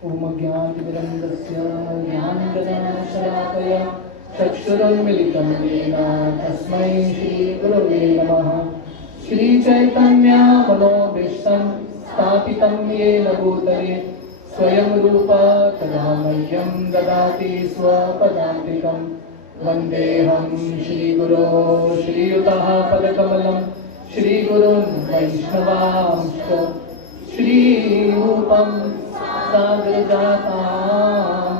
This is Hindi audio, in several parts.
ओम ज्ञानतिमिरन्दस्य ज्ञानञ्जनशलाकया चक्षुरुन्मिलितं येन तस्मै श्रीगुरवे नमः। श्रीचैतन्यमनोभीष्टं स्थापितं येन भूतले स्वयं रूप तदा मह्यं ददाति स्वपदान्तिकं। वन्देऽहं श्रीगुरो श्रीयुतः पदकमलं श्रीगुरुन् वैष्णवांश्च श्रीरूपं साग्रजातां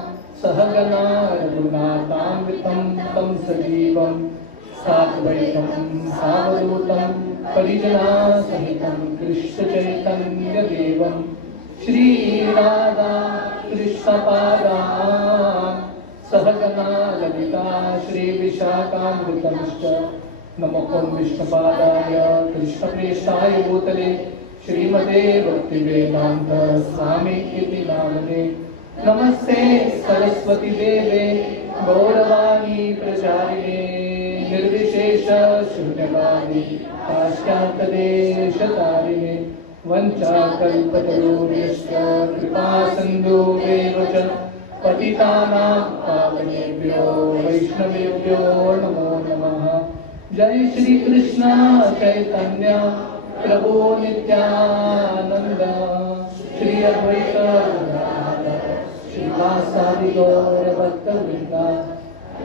सहगना रघुनाथान्वितं तं सजीवं साद्वैतं सावधूतं परिजनासहितं कृष्णचैतन्यदेवं श्रीराधा कृष्णपादान् सहगना ललिता श्रीविशाखान्वितंश्च नमो विष्णुपादाय कृष्णप्रेष्ठाय भूतले श्रीमते भक्तिवेदान्त स्वामी इति नामने। नमस्ते सरस्वती देवे गौरवाणी प्रचारिणे निर्विशेष शून्यवादी पाश्चात्यदेशतारिणे वञ्चाकल्पतरुभ्यश्च कृपा सिन्धुभ्येव च पतितानां पावनेभ्यो वैष्णवेभ्यो नमो नमः। जय श्री कृष्ण चैतन्य प्रभु नित्यानंद श्री अद्वैत गदाधर श्रीवासादि गौर भक्तवृंद।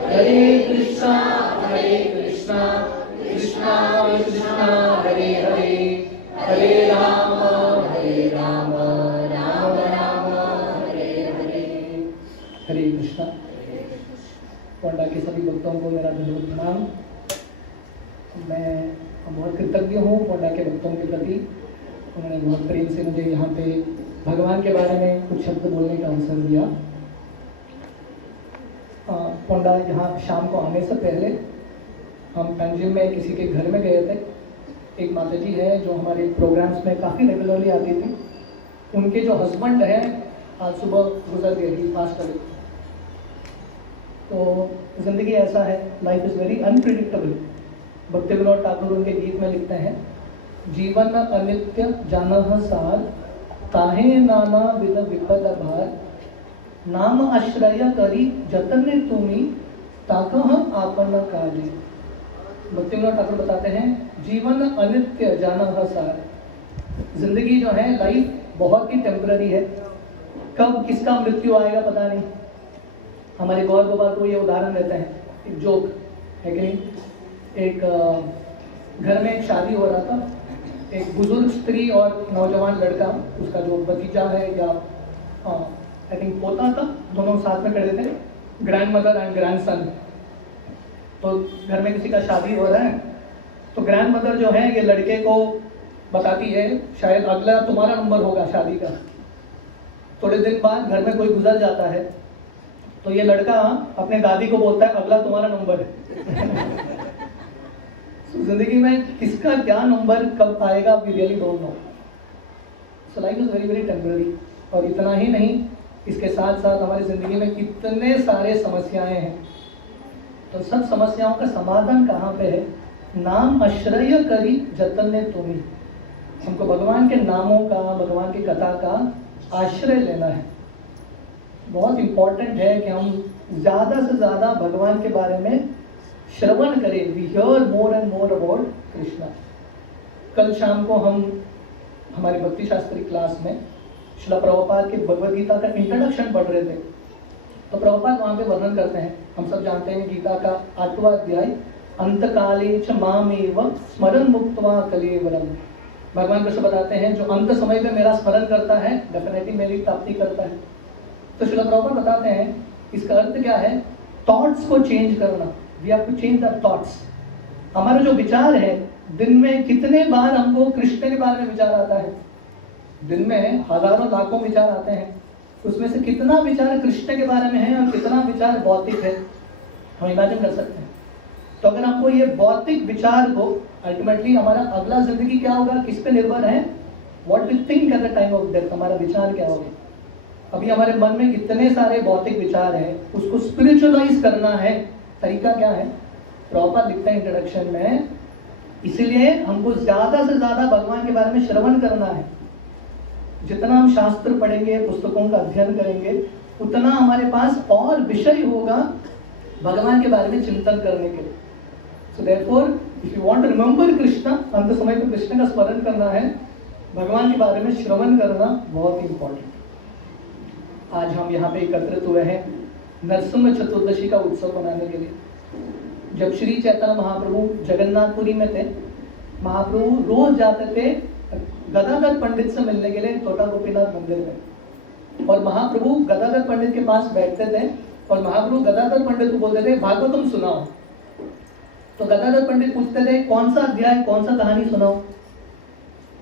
हरे कृष्णा कृष्णा कृष्णा हरे हरे हरे राम राम राम हरे हरे। हरे कृष्णा। पोंडा के सभी भक्तों को मेरा धन्यवाद प्रणाम। मैं बहुत कृतज्ञ हूँ पोंडा के भक्तों के प्रति। उन्होंने बहुत प्रेम से मुझे यहाँ पे भगवान के बारे में कुछ शब्द बोलने का अवसर दिया। पोंडा यहाँ शाम को आने से पहले हम पंजिम में किसी के घर में गए थे। एक माता जी है जो हमारे प्रोग्राम्स में काफ़ी रेगुलरली आती थी। उनके जो हस्बैंड है आज सुबह गुजर गए ही पास कर। तो ज़िंदगी ऐसा है, लाइफ इज़ वेरी अनप्रिडिक्टेबल। भक्ति विनोद ठाकुर उनके गीत में लिखते हैं, जीवन अनित्य जानह सार ताहे नाना विध विपद भार नाम आश्रय करी जतन तुमी ताकह आपन काली। भक्ति विनोद ठाकुर बताते हैं जीवन अनित्य जानह सार। जिंदगी जो है लाइफ बहुत ही टेम्पररी है। कब किसका मृत्यु आएगा पता नहीं। हमारे गौर गोपाल को ये उदाहरण देते हैं, एक जोक है कि नहीं। एक घर में एक शादी हो रहा था। एक बुजुर्ग स्त्री और नौजवान लड़का, उसका जो भतीजा है या आई थिंक पोता था, दोनों साथ में खड़े थे, ग्रैंड मदर एंड ग्रैंडसन। तो घर में किसी का शादी हो रहा है तो ग्रैंड मदर जो है ये लड़के को बताती है शायद अगला तुम्हारा नंबर होगा शादी का। थोड़े दिन बाद घर में कोई गुजर जाता है तो ये लड़का अपने दादी को बोलता है अगला तुम्हारा नंबर है। जिंदगी में किसका क्या नंबर कब आएगा we really don't know. So life is very very temporary. और इतना ही नहीं, इसके साथ साथ हमारी जिंदगी में कितने सारे समस्याएं हैं। तो सब समस्याओं का समाधान कहाँ पे है? नाम आश्रय करी जतन तुम्ही। हमको भगवान के नामों का, भगवान की कथा का आश्रय लेना है। बहुत इम्पोर्टेंट है कि हम ज़्यादा से ज़्यादा भगवान के बारे में श्रवण करें। We hear more and more about Krishna. कल शाम को हम हमारे भक्ति शास्त्री क्लास में श्रील प्रभुपाद के भगवद गीता का इंट्रोडक्शन पढ़ रहे थे। तो प्रभुपाद वहाँ पे वर्णन करते हैं, हम सब जानते हैं गीता का 8वां अध्याय, अंतकाले च मामेव स्मरण मुक्त्वा कलेवरम। भगवान कृष्ण बताते हैं जो अंत समय में मेरा स्मरण करता है डेफिनेटली मेरी प्राप्ति करता है। तो श्रील प्रभुपाद बताते हैं इसका अर्थ क्या है? थॉट्स को चेंज करना। We have to change the thoughts. हमारा जो विचार है, दिन में कितने बार हमको कृष्ण के बारे में विचार आता है? दिन में हजारों लाखों विचार आते हैं। उसमें से कितना विचार कृष्ण के बारे में है और कितना विचार भौतिक है, हम इमेजिन कर सकते हैं। तो अगर आपको ये भौतिक विचार को अल्टीमेटली हमारा अगला जिंदगी क्या होगा किस पे निर्भर है? What we think at the time of death. हमारा विचार क्या होगा? अभी हमारे मन में कितने सारे भौतिक विचार हैं, उसको स्पिरिचुअलाइज करना है। तरीका क्या है? प्रॉपर लिखता है इंट्रोडक्शन में, इसीलिए हमको ज्यादा से ज्यादा भगवान के बारे में श्रवण करना है। जितना हम शास्त्र पढ़ेंगे, पुस्तकों का अध्ययन करेंगे, उतना हमारे पास और विषय होगा भगवान के बारे में चिंतन करने के लिए। So therefore if you want to remember Krishna, अंत समय को कृष्ण का स्मरण करना है, भगवान के बारे में श्रवण करना बहुत ही इंपॉर्टेंट। आज हम यहाँ पे एकत्रित हुए हैं नरसिंह चतुर्दशी का उत्सव मनाने के लिए। जब श्री चैतन्य महाप्रभु जगन्नाथपुरी में थे, महाप्रभु रोज जाते थे गदाधर पंडित से मिलने के लिए छोटा गोपीनाथ मंदिर में, और महाप्रभु गदाधर पंडित के पास बैठते थे और महाप्रभु गदाधर पंडित को बोलते थे भागवतम सुनाओ। तो गदाधर पंडित पूछते थे कौन सा अध्याय, कौन सा कहानी सुनाओ।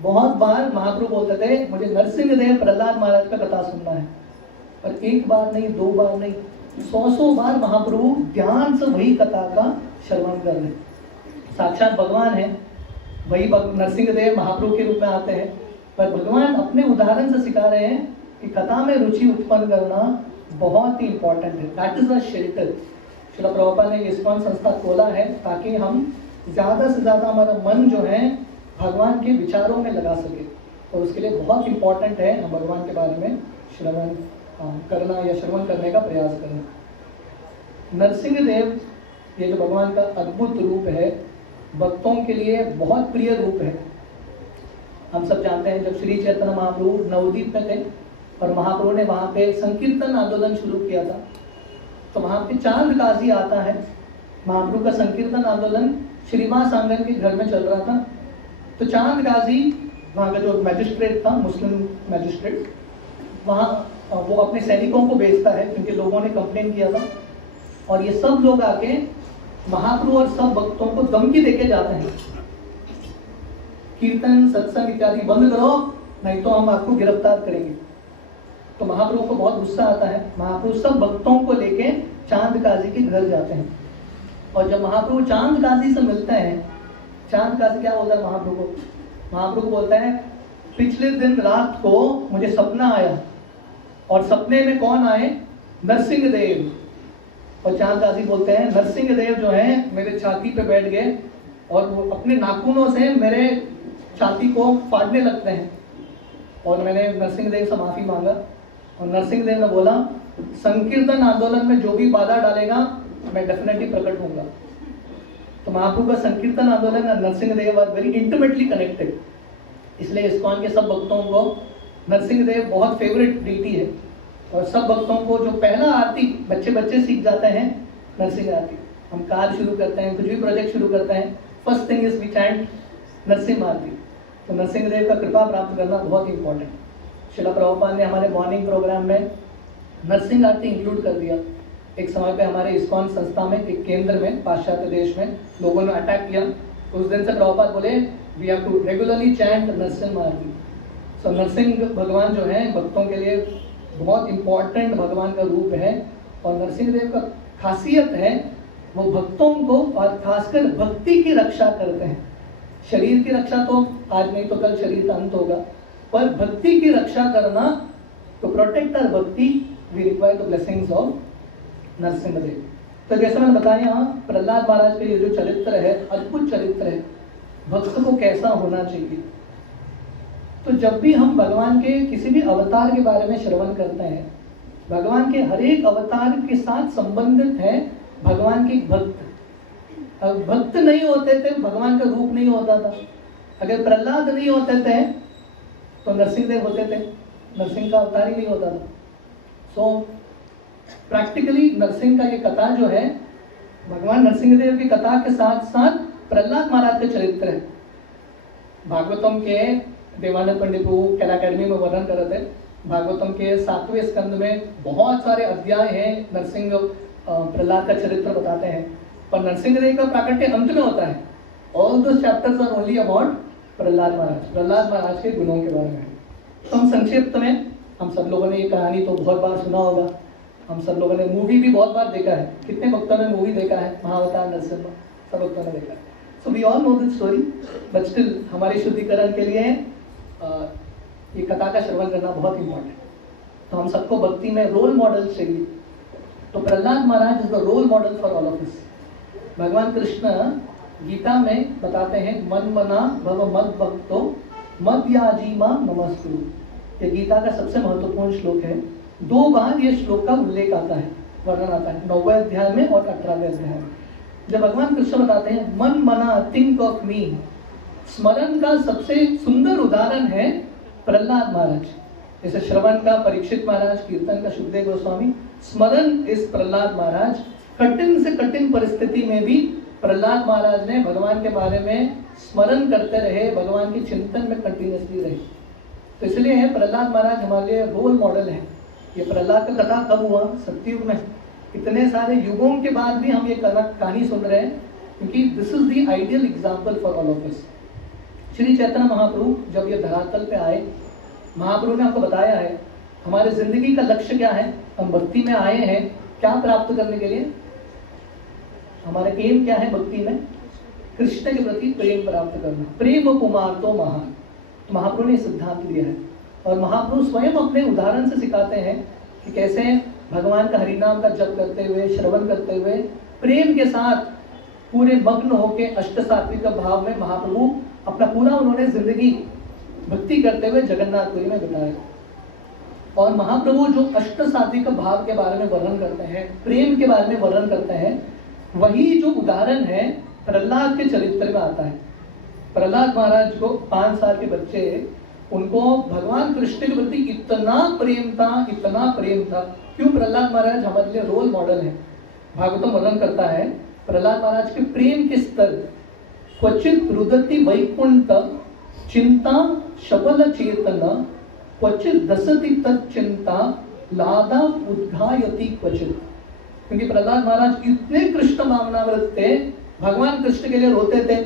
बहुत बार महाप्रभु बोलते थे मुझे नरसिंहदेव प्रहलाद महाराज का कथा सुनना है। और एक बार नहीं, दो बार नहीं, 100 बार महाप्रभु ध्यान से वही कथा का श्रवण कर रहे। साक्षात भगवान है, वही नरसिंहदेव महाप्रभु के रूप में आते हैं, पर भगवान अपने उदाहरण से सिखा रहे हैं कि कथा में रुचि उत्पन्न करना बहुत ही इंपॉर्टेंट है। That is a shelter. Srila Prabhupada ने इस्कॉन संस्था खोला है ताकि हम ज़्यादा से ज़्यादा हमारा मन जो है भगवान के विचारों में लगा सके। तो उसके लिए बहुत इंपॉर्टेंट है हम भगवान के बारे में श्रवण करना या श्रवण करने का प्रयास करना। नरसिंहदेव ये जो भगवान का अद्भुत रूप है, भक्तों के लिए बहुत प्रिय रूप है। हम सब जानते हैं जब श्री चैतन्य महाप्रभु नवद्वीप में थे और महाप्रभु ने वहाँ पे संकीर्तन आंदोलन शुरू किया था, तो वहाँ पे चांद काजी आता है। महाप्रभु का संकीर्तन आंदोलन श्रीवास आंगन के घर में चल रहा था। तो चांद काजी वहाँ का जो मैजिस्ट्रेट था, मुस्लिम मैजिस्ट्रेट, वहाँ वो अपने सैनिकों को भेजता है क्योंकि लोगों ने कंप्लेन किया था, और ये सब लोग आके महाप्रभु और सब भक्तों को धमकी देके जाते हैं, कीर्तन सत्संग इत्यादि बंद करो नहीं तो हम आपको गिरफ्तार करेंगे। तो महाप्रभु को बहुत गुस्सा आता है। महाप्रभु सब भक्तों को लेके चांद काजी के घर जाते हैं, और जब महाप्रभु चांद काजी से मिलते हैं, चांद काजी क्या बोलता है महाप्रभु को? महाप्रभु बोलता है पिछले दिन रात को मुझे सपना आया, और सपने में कौन आए? नरसिंहदेव। और चांद काजी बोलते हैं नरसिंहदेव जो है मेरे छाती पे बैठ गए और वो अपने नाखूनों से मेरे छाती को फाड़ने लगते हैं, और मैंने नरसिंहदेव से माफी मांगा, और नरसिंहदेव ने बोला संकीर्तन आंदोलन में जो भी बाधा डालेगा मैं डेफिनेटली प्रकट होऊंगा। तो महाप्रभु का संकीर्तन आंदोलन और नरसिंहदेव आर वेरी इंटिमेटली कनेक्टेड, इसलिए इस्कॉन के सब भक्तों को नरसिंहदेव बहुत फेवरेट डीटी है। और सब भक्तों को जो पहला आरती बच्चे सीख जाते हैं नरसिंह आरती। हम कार शुरू करते हैं, कुछ भी प्रोजेक्ट शुरू करते हैं, first thing is we chant Narasimha aarti. तो नरसिंहदेव का कृपा प्राप्त करना बहुत इंपॉर्टेंट। श्रील प्रभुपाद ने हमारे मॉर्निंग प्रोग्राम में नरसिंह आरती इंक्लूड कर दिया। एक समय पे हमारे इस्कॉन संस्था में एक केंद्र में पाश्चात्य देश में लोगों ने अटैक किया, उस दिन से प्रभुपाद बोले we have to regularly chant Narasimha aarti. So Narasimha भगवान जो है भक्तों के लिए बहुत इंपॉर्टेंट भगवान का रूप है, और नरसिंहदेव का खासियत है वो भक्तों को और खासकर भक्ति की रक्षा करते हैं। शरीर की रक्षा तो आज नहीं तो कल शरीर का अंत होगा, पर भक्ति की रक्षा करना, तो protect our bhakti we require the blessings of Narasimhadev. तो जैसे मैंने बताया प्रहलाद महाराज का ये जो चरित्र है, अद्भुत चरित्र है, भक्त को कैसा होना चाहिए। तो जब भी हम भगवान के किसी भी अवतार के बारे में श्रवण करते हैं, भगवान के हर एक अवतार के साथ संबंधित है भगवान के भक्त। अब भक्त नहीं होते थे भगवान का रूप नहीं होता था। अगर प्रहलाद नहीं होते थे तो नरसिंहदेव होते थे, नरसिंह का अवतार ही नहीं होता था। सो प्रैक्टिकली नरसिंह का ये कथा जो है, भगवान नरसिंहदेव की कथा के साथ साथ प्रहलाद महाराज का चरित्र है। भागवतम के देवानंद पंडित प्रभु कैला अकेडमी में वर्णन कर रहे थे, भागवतम के 7वें स्कंद में बहुत सारे अध्याय हैं, नरसिंह प्रहलाद का चरित्र बताते हैं, पर नरसिंहदेव का प्राकट्य अंत में होता है। All two chapters are only about Prahlad Maharaj के गुणों के बारे में। तो हम संक्षिप्त में, हम सब लोगों ने ये कहानी तो बहुत बार सुना होगा, हम सब लोगों ने मूवी भी बहुत बार देखा है। कितने भक्तों ने मूवी देखा है महाअवतार नरसिम्हा? सब भक्तों ने देखा है। So we all know this story, but still हमारे शुद्धिकरण के लिए ये कथा का श्रवण करना बहुत इंपॉर्टेंट। तो हम सबको भक्ति में रोल मॉडल चाहिए, तो Prahlad Maharaj is the role model for all of us. भगवान कृष्ण गीता में बताते हैं मन मना भव मद भक्तो मद याजी मां नमस्कुरु। ये गीता का सबसे महत्वपूर्ण श्लोक है। 2 बार ये श्लोक का उल्लेख आता है, वर्णन आता है, 9वें अध्याय में और 18वें अध्याय में। जब भगवान कृष्ण बताते हैं मन मना थिंक ऑफ मी, स्मरण का सबसे सुंदर उदाहरण है प्रहलाद महाराज। जैसे श्रवण का परीक्षित महाराज, कीर्तन का सुखदेव गोस्वामी, स्मरण इस प्रहलाद महाराज। कठिन से कठिन परिस्थिति में भी प्रहलाद महाराज ने भगवान के बारे में स्मरण करते रहे, भगवान के चिंतन में कंटिन्यूसली रहे। तो इसलिए प्रहलाद महाराज हमारे लिए रोल मॉडल है। ये प्रहलाद का कथा कब हुआ? सतयुग में। इतने सारे युगों के बाद भी हम ये कहानी सुन रहे हैं, क्योंकि this is the ideal example for all of us. Shri Chaitanya Mahaprabhu जब ये धरातल पे आए, महाप्रभु ने आपको बताया है हमारे जिंदगी का लक्ष्य क्या है। हम भक्ति में आए हैं क्या प्राप्त करने के लिए? हमारा एम क्या है भक्ति में? कृष्ण के प्रति प्रेम प्राप्त करना। प्रेम कुमार तो महान। तो महाप्रभु ने सिद्धांत दिया है, और महाप्रभु स्वयं अपने उदाहरण से सिखाते हैं कि कैसे भगवान का हरिनाम का जप करते हुए, श्रवण करते हुए, प्रेम के साथ पूरे मग्न होके अष्ट सात्विक भाव में महाप्रभु अपना पूरा उन्होंने जिंदगी भक्ति करते हुए जगन्नाथपुरी में बिताया। और महाप्रभु जो अष्ट सात्विक भाव के बारे में वर्णन करते हैं, प्रेम के बारे में वर्णन करते हैं, वही जो उदाहरण है प्रहलाद के चरित्र में आता है। प्रहलाद महाराज को 5 साल के बच्चे, उनको भगवान कृष्ण के प्रति इतना प्रेम था, इतना प्रेम था। क्यों? प्रहलाद महाराज हमारे लिए रोल मॉडल है। भागवतम वर्णन करता है प्रहलाद महाराज के प्रेम के स्तर। क्वचित रुदति वैकुंठ चिंता शबल चेतन, क्वचित दसति तच्चिंता लादा उद्घायति क्वचित। क्योंकि प्रहलाद महाराज इतने कृष्ण भावनावृत थे, भगवान कृष्ण के लिए रोते थे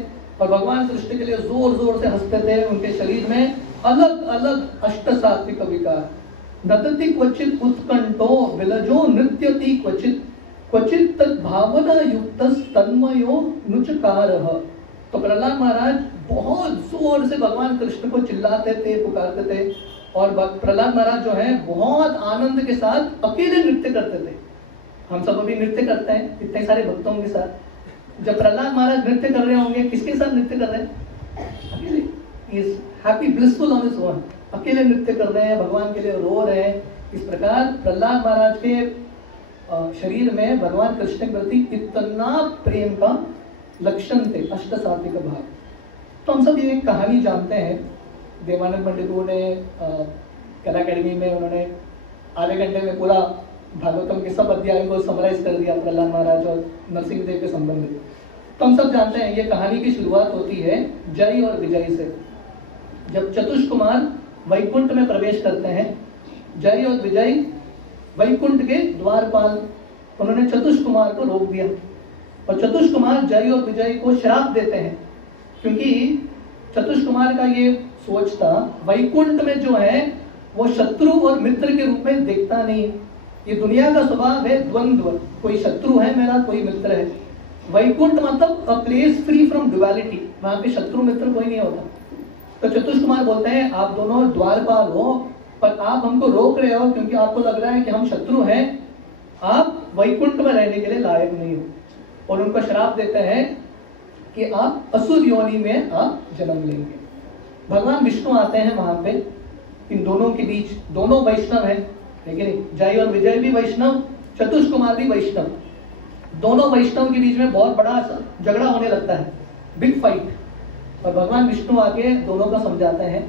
और भगवान कृष्ण के लिए जोर जोर से हंसते थे। उनके शरीर में अलग अलग अष्ट सात्विक विकार। नतति क्वचित उत्कंठो विलजो नृत्यति क्वचित, क्वचित तद भावना युक्त तन्मयो नुचकारः। तो प्रहलाद महाराज बहुत जोर से भगवान कृष्ण को चिल्लाते थे, पुकारते थे। और प्रहलाद महाराज जो है बहुत आनंद के साथ अकेले नृत्य करते थे। हम सब अभी नृत्य करते हैं इतने सारे भक्तों के साथ। जब प्रहलाद महाराज नृत्य कर रहे होंगे, किसके साथ नृत्य कर रहे हैं? अकेले। He is happy, blissful on his own। अकेले नृत्य कर रहे हैं, भगवान के लिए रो रहे हैं। इस प्रकार प्रहलाद महाराज के शरीर में भगवान कृष्ण के प्रति इतना प्रेम का लक्षण थे, अष्ट सात्विक भाव। तो हम सब ये कहानी जानते हैं। देवानंद पंडितों ने कला अकेडमी में उन्होंने आधे घंटे में पूरा भागवतम के सब अध्यायों को समराइज कर दिया प्रहलाद महाराज और नरसिंह देव के संबंधित। तो हम सब जानते हैं ये कहानी की शुरुआत होती है जय और विजय से। जब चतुष कुमार वैकुंठ में प्रवेश करते हैं, जय और विजय वैकुंठ के द्वारपाल, उन्होंने चतुष कुमार को रोक दिया और चतुष कुमार जय और विजय को श्राप देते हैं। क्योंकि चतुष कुमार का ये सोच था, वैकुंठ में जो है वो शत्रु और मित्र के रूप में देखता नहीं। ये दुनिया का स्वभाव है द्वंद्व, कोई शत्रु है मेरा, कोई मित्र है। वैकुंठ मतलब a place free from duality, वहां पे शत्रु मित्र कोई नहीं होता। तो चतुष कुमार बोलते हैं आप दोनों द्वारपाल हो, पर आप हमको रोक रहे हो क्योंकि आपको लग रहा है कि हम शत्रु हैं, आप वैकुंठ में रहने के लिए लायक नहीं हो। और उनको श्राप देते हैं कि आप असुर योनि में आप जन्म लेंगे। भगवान विष्णु आते हैं वहां पे, इन दोनों के बीच, दोनों वैष्णव हैं, लेकिन जय और विजय भी वैष्णव, चतुष कुमार भी वैष्णव। दोनों वैष्णव के बीच में बहुत बड़ा झगड़ा होने लगता है, बिग फाइट। और भगवान विष्णु आके दोनों का समझाते हैं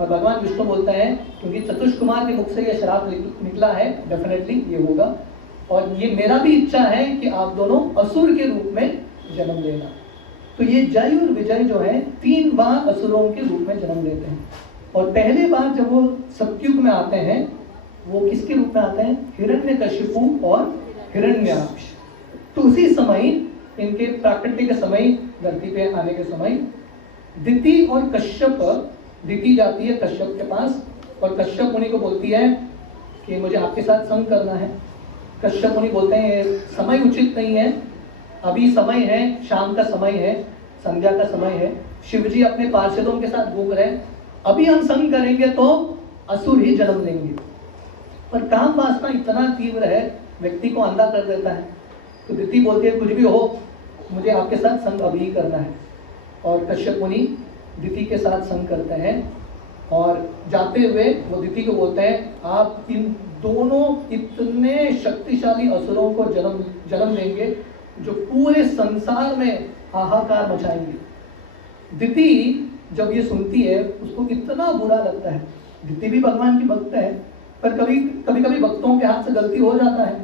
और भगवान विष्णु बोलते हैं क्योंकि चतुष कुमार के मुख से यह श्राप निकला है, डेफिनेटली ये होगा और ये मेरा भी इच्छा है कि आप दोनों असुर के रूप में जन्म लेना। तो ये जय और विजय जो है 3 बार असुरों के रूप में जन्म लेते हैं। और पहले बार जब वो सतयुग में आते हैं, वो किसके रूप में आते हैं? हिरण्यकशिपु और हिरण्याक्ष। तो उसी समय इनके प्राकृतिक समय, धरती पे आने के समय, दिति और कश्यप, दिति जाती है कश्यप के पास और कश्यप मुनि को बोलती है कि मुझे आपके साथ संग करना है। कश्यप मुनि बोलते हैं समय उचित नहीं है, अभी समय है, शाम का समय है, संध्या का समय है, शिव जी अपने पार्षदों के साथ घूम रहे हैं, अभी हम संग करेंगे तो असुर ही जन्म लेंगे। पर काम वासना इतना तीव्र है, व्यक्ति को अंधा कर देता है। तो दिति बोलती है कुछ भी हो, मुझे आपके साथ संग अभी करना है। और कश्यप मुनि दिति के साथ संग करते हैं और जाते हुए वो दिति को बोलते हैं आप इन दोनों इतने शक्तिशाली असुरों को जन्म देंगे जो पूरे संसार में हाहाकार मचाएंगे। दिति जब ये सुनती है उसको कितना बुरा लगता है। दिति भी भगवान की भक्त है, पर कभी कभी भक्तों के हाथ से गलती हो जाता है।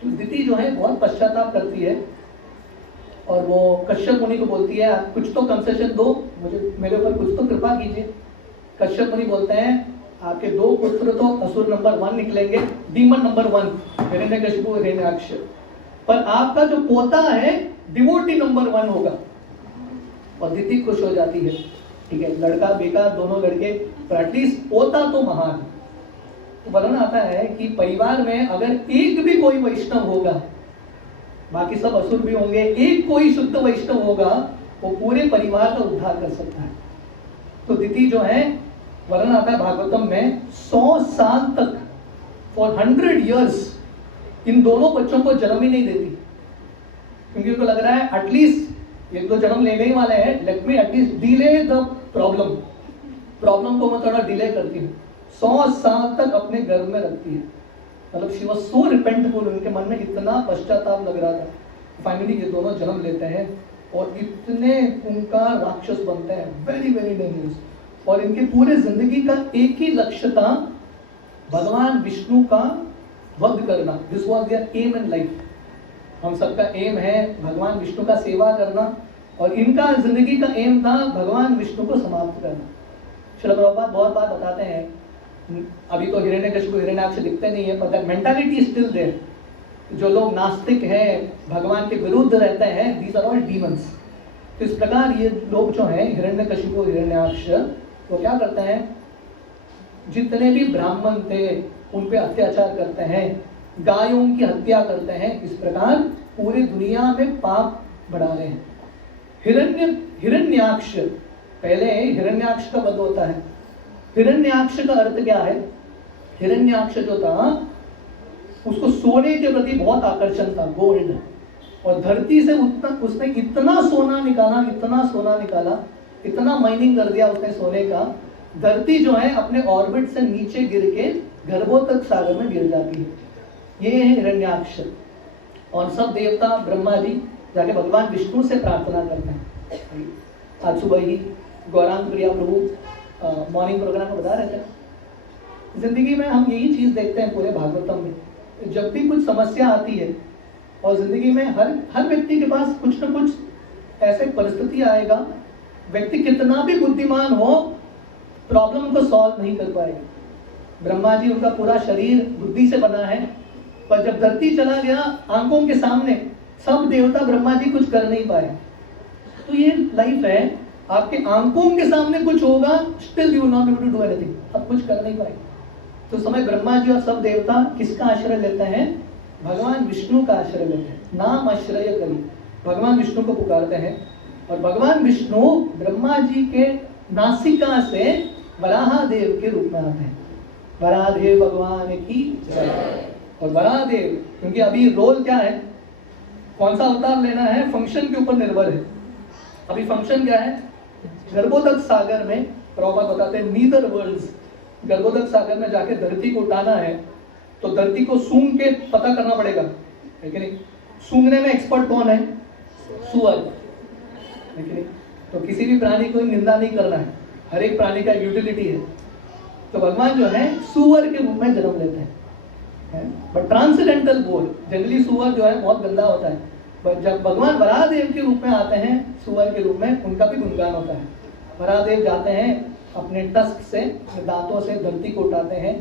तो दिति जो है बहुत पश्चाताप करती है और वो कश्यप मुनि को बोलती है आप कुछ तो कंसेशन दो, मुझे मेरे ऊपर कुछ तो कृपा कीजिए। कश्यप मुनि बोलते हैं आपके 2 पुत्र तो असुर नंबर 1 निकलेंगे, डीमन नंबर 1 हिरण्यकशिपु हिरण्याक्ष, पर आपका जो पोता है डिवोटी नंबर 1 होगा। और दिति खुश हो जाती है, ठीक है लड़का बेकार दोनों लड़के, पर एटलीस्ट पोता तो महान। तो वर्णन आता है कि परिवार में अगर एक भी कोई वैष्णव होगा, बाकी सब असुर भी होंगे, एक कोई शुद्ध वैष्णव होगा वो पूरे परिवार का उद्धार कर सकता है। तो दिति जो है वर्णन आता है भागवतम में 100 साल तक फॉर 100 years इन दोनों बच्चों को जन्म ही नहीं देती, क्योंकि उनको लग रहा है एटलीस्ट ये तो जन्म लेने ही वाले हैं, let me at least delay the problem को मैं थोड़ा डिले करती हूँ। 100 साल तक अपने गर्भ में रखती है, मतलब शी वाज सो रिपेंटफुल, उनके मन में इतना पश्चाताप लग रहा था। फाइनली ये दोनों जन्म लेते हैं और इतने खूंखार राक्षस बनते हैं, वेरी वेरी डेंजरस। और इनके पूरे जिंदगी का एक ही लक्ष्य था भगवान विष्णु का वध करना। This was their aim in life. हम सबका एम है भगवान विष्णु का सेवा करना, और इनका जिंदगी का एम था भगवान विष्णु को समाप्त करना। श्रील प्रभुपाद बहुत बार बताते हैं, अभी तो हिरण्यकशिपु हिरण्याक्ष दिखते नहीं है, पर मेंटालिटी स्टिल देयर। जो लोग नास्तिक हैं, भगवान के विरुद्ध रहते हैं, दीज आर ऑल डीमंस। तो इस प्रकार ये लोग जो हैं हिरण्यकशिपु हिरण्याक्ष, वो क्या करते हैं, जितने भी ब्राह्मण थे उन पे अत्याचार करते हैं, गायों की हत्या करते हैं, इस प्रकार पूरी दुनिया में पाप बढ़ा रहे हैं। हिरण्याक्ष, पहले हिरण्याक्ष का वध होता है। हिरण्याक्ष का अर्थ क्या है? हिरण्याक्ष जो था उसको सोने के प्रति बहुत आकर्षण था, गोल्ड, और धरती से उसने इतना सोना निकाला, इतना माइनिंग कर दिया उसने सोने का, धरती जो है अपने ऑर्बिट से नीचे गिर के गर्भोत्कच सागर में गिर जाती है। ये है हिरण्याक्ष। और सब देवता ब्रह्मा जी जाके भगवान विष्णु से प्रार्थना करते हैं। आज सुबह ही गौरांग प्रिया प्रभु मॉर्निंग प्रोग्राम में बता रहे थे, जिंदगी में हम यही चीज देखते हैं पूरे भागवतम में, जब भी कुछ समस्या आती है और जिंदगी में हर व्यक्ति के पास कुछ न कुछ ऐसे परिस्थिति आएगा, व्यक्ति कितना भी बुद्धिमान हो प्रॉब्लम को सॉल्व नहीं कर पाएगा। ब्रह्मा जी, उनका पूरा शरीर बुद्धि से बना है, पर जब धरती चला गया आंखों के सामने, सब देवता ब्रह्मा जी कुछ कर नहीं पाए। तो ये लाइफ है, आपके आंखों के सामने कुछ होगा, still you will not be able to do anything, आप कुछ कर नहीं पाए। तो समय ब्रह्मा जी और सब देवता किसका आश्रय लेते हैं? भगवान विष्णु का आश्रय लेते हैं। नाम आश्रय करी, भगवान विष्णु को पुकारते हैं, और भगवान विष्णु ब्रह्मा जी के नासिका से वराहदेव के रूप में आते हैं। वराहदेव भगवान की जय। और वराहदेव, क्योंकि अभी रोल क्या है, कौन सा अवतार लेना है, फंक्शन के ऊपर निर्भर है। अभी फंक्शन क्या है? गर्भोदक सागर में, प्रभुपाद बताते हैं नीदर वर्ल्ड्स, गर्भोदक सागर में जाके धरती को उठाना है, तो धरती को सूंघ के पता करना पड़ेगा, है कि नहीं? सूंघने में एक्सपर्ट कौन है? सुअर, है कि नहीं? तो किसी भी प्राणी को निंदा नहीं करना है, हर एक प्राणी का यूटिलिटी है। तो भगवान जो है सुअर के रूप में जन्म लेते हैं, बट ट्रांसेंडेंटल बोल, जनरली सुअर जो है बहुत गंदा होता है, बट जब भगवान वराहदेव के रूप में आते हैं सुअर के रूप में, उनका भी गुणगान होता है। वराहदेव जाते हैं अपने टस्क से, दांतों से धरती को उठाते हैं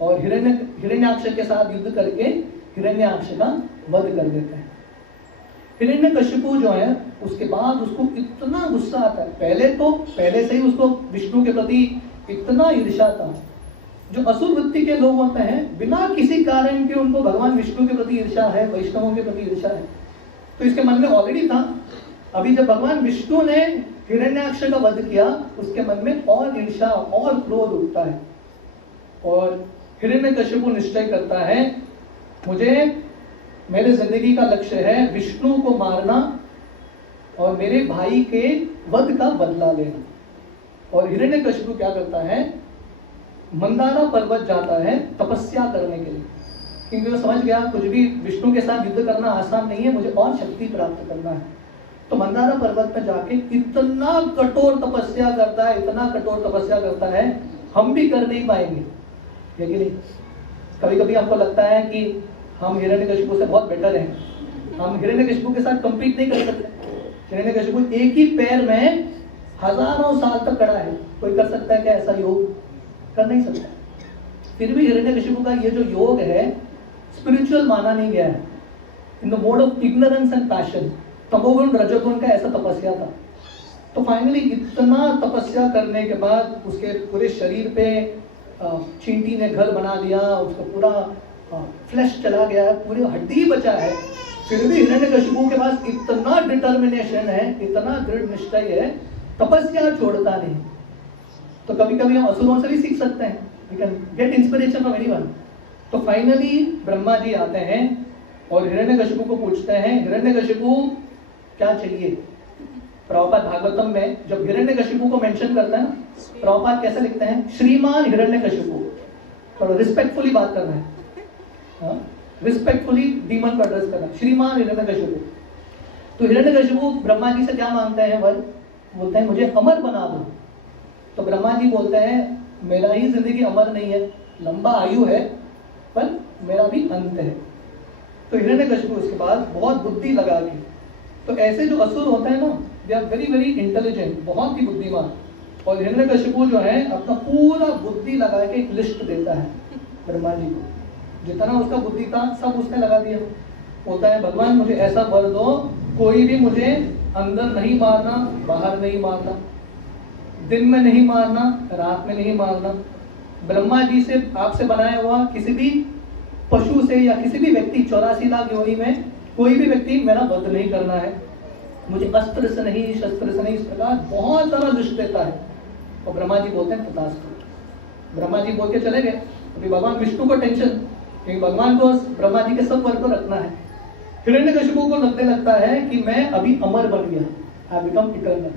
और हिरण्याक्ष के साथ युद्ध करके हिरण्याक्ष का वध कर देते हैं। हिरण्यकशिपु जो है उसके बाद उसको इतना गुस्सा आता है, पहले से ही उसको विष्णु के प्रति इतना ईर्ष्या था। जो असुर वृत्ति के लोग होते हैं, बिना किसी कारण के उनको भगवान विष्णु के प्रति ईर्ष्या है, वैष्णवों के प्रति ईर्ष्या है, तो इसके मन में ऑलरेडी था। अभी जब भगवान विष्णु ने हिरण्याक्ष का वध किया, उसके मन में और ईर्ष्या और क्रोध उठता है, और हिरण्यकशिपु निश्चय करता है मुझे, मेरे जिंदगी का लक्ष्य है विष्णु को मारना और मेरे भाई के वध का बदला लेना। और हिरण्यकशिपु क्या करता है, मंदारा पर्वत जाता है तपस्या करने के लिए, क्योंकि वो समझ गया कुछ भी विष्णु के साथ युद्ध करना आसान नहीं है, मुझे और शक्ति प्राप्त करना है। तो मंदारा पर्वत पर जाके इतना कठोर तपस्या करता है, इतना कठोर तपस्या करता है, हम भी कर नहीं पाएंगे, है कि नहीं? कभी कभी आपको लगता है कि हम हिरण्यकशिपु से बहुत बेटर हैं, हम हिरण्यकशिपु के साथ कंपीट नहीं कर सकते। हिरण्यकशिपु एक ही पैर में हजारों साल तक खड़ा है, कोई कर सकता है क्या ऐसा योग? कर नहीं सकता। फिर भी हिरण्यकशिपु का ये जो योग है स्पिरिचुअल माना नहीं गया है, in the mode of ignorance and passion, तमोगुण रजोगुण का ऐसा तपस्या था। तो फाइनली इतना तपस्या करने के बाद उसके पूरे शरीर पे चींटी ने घर बना दिया, उसका पूरा फ्लैश चला गया है, पूरी हड्डी बचा है, फिर भी हिरण्यकशिपु के पास इतना डिटर्मिनेशन है, इतना दृढ़ निश्चय है, तपस्या छोड़ता नहीं। तो कभी कभी हम असुरों से भी सीख सकते हैं, we can get inspiration from anyone. तो फाइनली ब्रह्मा जी आते हैं और हिरण्यकशिपु को पूछते हैं, हिरण्यकशिपु क्या चाहिए? प्रभुपाद भागवतम में जब हिरण्यकशिपु को मेंशन करता है ना, प्रभुपाद कैसे लिखते हैं? श्रीमान हिरण्यकशिपु। थोड़ा रिस्पेक्टफुली बात करना है, रिस्पेक्टफुली डीमन को एड्रेस करना, श्रीमान हिरण्यकशिपु। तो हिरण्यकशिपु ब्रह्मा जी से क्या मांगते हैं? वर बोलते हैं मुझे अमर बना दो। तो ब्रह्मा जी बोलते हैं मेरा ही जिंदगी अमर नहीं है, लंबा आयु है पर मेरा भी अंत है। तो हिरण्यकशिपु उसके बाद बहुत बुद्धि लगा के, तो ऐसे जो असुर होते हैं ना, they are very very intelligent, बहुत ही बुद्धिमान। और हिरण्यकशिपु जो है अपना पूरा बुद्धि लगा के एक लिस्ट देता है ब्रह्मा जी को, जितना उसका बुद्धि था सब उसने लगा दिया। बोलता है भगवान मुझे ऐसा वर दो, कोई भी मुझे अंदर नहीं मारना, बाहर नहीं मारना, दिन में नहीं मारना, रात में नहीं मारना, ब्रह्मा जी से आपसे बनाया हुआ किसी भी पशु से या किसी भी व्यक्ति 84 लाख योनि में कोई भी व्यक्ति मेरा वध नहीं करना है, मुझे अस्त्र से नहीं, शस्त्र से नहीं, इस प्रकार बहुत सारा लिस्ट देता है। और ब्रह्मा जी बोलते हैं तथास्तु। ब्रह्मा जी बोल के चले गए। अभी भगवान विष्णु को टेंशन, क्योंकि भगवान को ब्रह्मा जी के सब वर को रखना है। हिरण्यकशिपु को लगता है कि मैं अभी अमर बन गया, आई बिकम इटर्नल।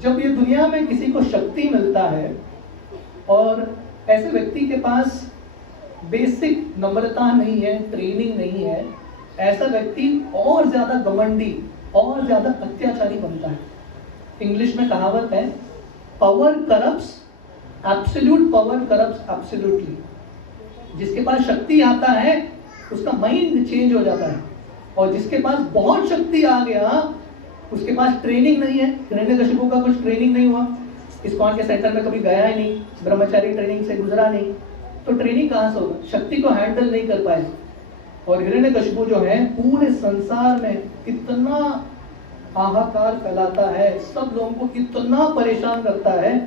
जब ये दुनिया में किसी को शक्ति मिलता है और ऐसे व्यक्ति के पास बेसिक नम्रता नहीं है, ट्रेनिंग नहीं है, ऐसा व्यक्ति और ज्यादा घमंडी और ज्यादा अत्याचारी बनता है। इंग्लिश में कहावत है, power corrupts, absolute power corrupts absolutely. जिसके पास शक्ति आता है उसका माइंड चेंज हो जाता है, और जिसके पास बहुत शक्ति आ गया उसके पास ट्रेनिंग नहीं है। हिरण्यकशिपु का कुछ ट्रेनिंग नहीं हुआ, इस्कॉन के सेंटर में कभी गया ही नहीं, ब्रह्मचारी ट्रेनिंग से गुजरा नहीं, तो ट्रेनिंग कहाँ से होगा? शक्ति को हैंडल नहीं कर पाए। और हिरण्यकशिपु जो है पूरे संसार में इतना हाहाकार फैलाता है, सब लोगों को इतना परेशान करता है,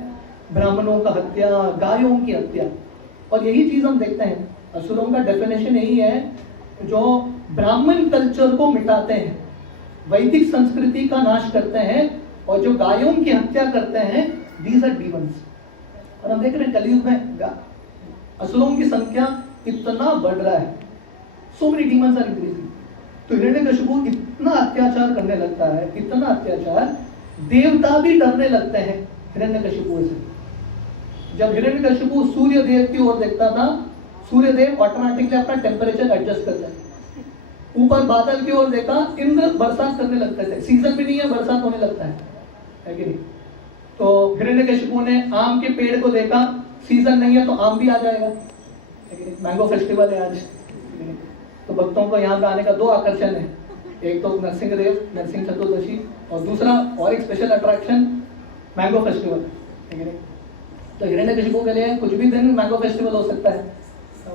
ब्राह्मणों का हत्या, गायों की हत्या। और यही चीज हम देखते हैं, असुरों का डेफिनेशन यही है, जो ब्राह्मण कल्चर को मिटाते हैं, वैदिक संस्कृति का नाश करते हैं, और जो गायों की हत्या करते हैं, दीज आर डीमंस। और हम देख रहे हैं कलयुग में असुरों की संख्या इतना बढ़ रहा है, so many demons are increasing. तो हिरण्यकशिपु इतना अत्याचार करने लगता है, इतना अत्याचार, देवता भी डरने लगते हैं हिरण्यकशिपु से। जब हिरण्यकशिपु सूर्य देव की ओर देखता था, सूर्य देव ऑटोमेटिकली अपना टेम्परेचर एडजस्ट करता है। ऊपर बादल की ओर देखा, इंद्र बरसात करने लगते थे, सीजन भी नहीं है, बरसात होने लगता है कि नहीं? तो हिरण्यकशिपु ने आम के पेड़ को देखा, सीजन नहीं है तो आम भी आ जाएगा, मैंगो फेस्टिवल है आज, तो भक्तों को यहाँ पे आने का दो आकर्षण है, एक तो नरसिंह देव, नरसिंह चतुर्दशी, और दूसरा और एक स्पेशल अट्रैक्शन मैंगो फेस्टिवल, ठीक है। तो हिरण्यकशिपु के लिए कुछ भी दिन मैंगो फेस्टिवल हो सकता है,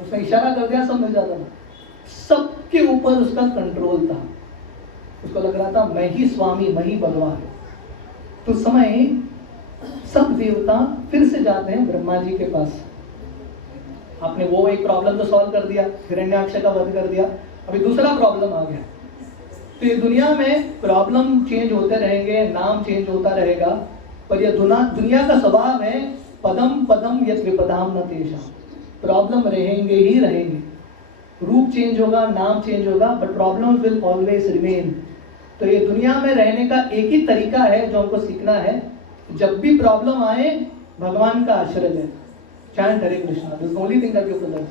उसने इशारा कर दिया, सब मिल जाता था, सबके ऊपर उसका कंट्रोल था, उसको लग रहा था मैं ही स्वामी, मैं ही भगवान। तो समय सब देवता फिर से जाते हैं ब्रह्मा जी के पास। आपने वो एक प्रॉब्लम तो सॉल्व कर दिया, हिरण्याक्ष का वध कर दिया, अभी दूसरा प्रॉब्लम आ गया। तो ये दुनिया में प्रॉब्लम चेंज होते रहेंगे, नाम चेंज होता रहेगा, पर ये दुनिया का स्वभाव है, पदम पदम यत् विपदाम न तेषां, प्रॉब्लम रहेंगे ही रहेंगे, रूप चेंज होगा, नाम चेंज होगा, but problem will always remain. तो ये दुनिया में रहने का एक ही तरीका है जो हमको सीखना है, जब भी प्रॉब्लम आए भगवान का आश्रय लें, chant Hare Krishna, this only thing that you can learn.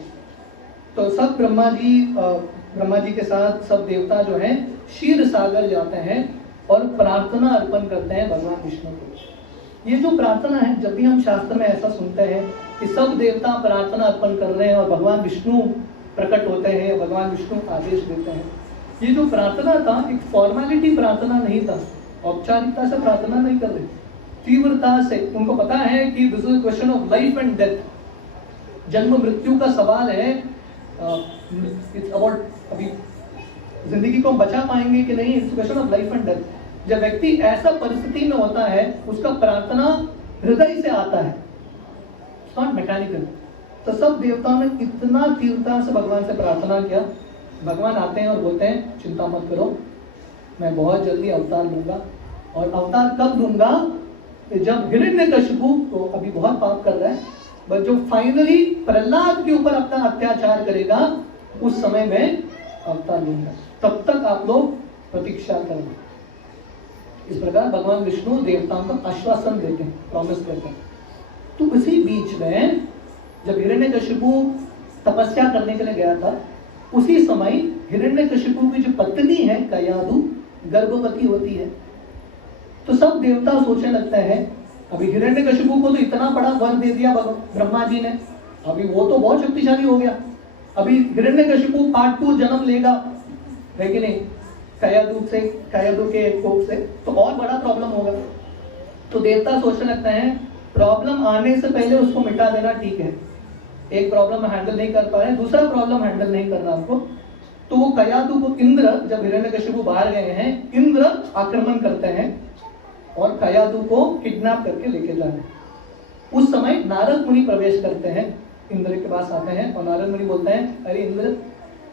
तो सब ब्रह्मा जी के साथ सब देवता जो हैं क्षीर सागर जाते हैं और प्रार्थना अर्पण करते हैं भगवान विष्णु को। ये जो प्रार्थना है, जब भी हम शास्त्र में ऐसा सुनते हैं कि सब देवता प्रार्थना अर्पण कर रहे हैं और भगवान विष्णु प्रकट होते हैं, भगवान विष्णु आदेश देते हैं, ये जो प्रार्थना था एक फॉर्मेलिटी प्रार्थना नहीं था, औपचारिकता से प्रार्थना नहीं कर रहे, तीव्रता से। उनको पता है कि this is question of life and death, जन्म मृत्यु का सवाल है। इट्स अबाउट अभी जिंदगी को हम बचा पाएंगे कि नहीं, it's question of life and death. जब व्यक्ति ऐसा परिस्थिति में होता है उसका प्रार्थना हृदय से आता है, नॉट मैकेनिकल। तो सब देवताओं ने इतना तीव्रता से भगवान से प्रार्थना किया। भगवान आते हैं और बोलते हैं चिंता मत करो, मैं बहुत जल्दी अवतार लूंगा। और अवतार कब लूंगा? जब हिरण्यकशिपु तो अभी बहुत पाप कर रहा है, बट जो फाइनली प्रहलाद के ऊपर अपना अत्याचार करेगा उस समय में अवतार लूंगा, तब तक आप लोग प्रतीक्षा करें। इस प्रकार भगवान विष्णु देवताओं को आश्वासन देते हैं, प्रॉमिस करते हैं। तो इसी बीच में जब हिरण्यकशिपु तपस्या करने के लिए गया था, उसी समय हिरण्यकशिपु की जो पत्नी है कयाधु गर्भवती होती है। तो सब देवता सोचने लगते हैं अभी हिरण्यकशिपु को तो इतना बड़ा वर दे दिया ब्रह्मा जी ने, अभी वो तो बहुत शक्तिशाली हो गया, अभी हिरण्यकशिपु पार्ट 2 जन्म लेगा, है कि नहीं, कयाधु के कोख से, तो और बड़ा प्रॉब्लम होगा। तो देवता सोचने लगते हैं प्रॉब्लम आने से पहले उसको मिटा देना ठीक है। एक प्रॉब्लम हैंडल नहीं कर पा रहे, दूसरा प्रॉब्लम हैंडल नहीं करना हमको। तो वो कयाधु को इंद्र, जब हिरण्यकशिपु बाहर गए हैं, इंद्र आक्रमण करते हैं और कयाधु को किडनैप करके लेके जाते हैं। उस समय नारद मुनि प्रवेश करते हैं, इंद्र के पास आते हैं और नारद मुनि बोलते हैं अरे इंद्र,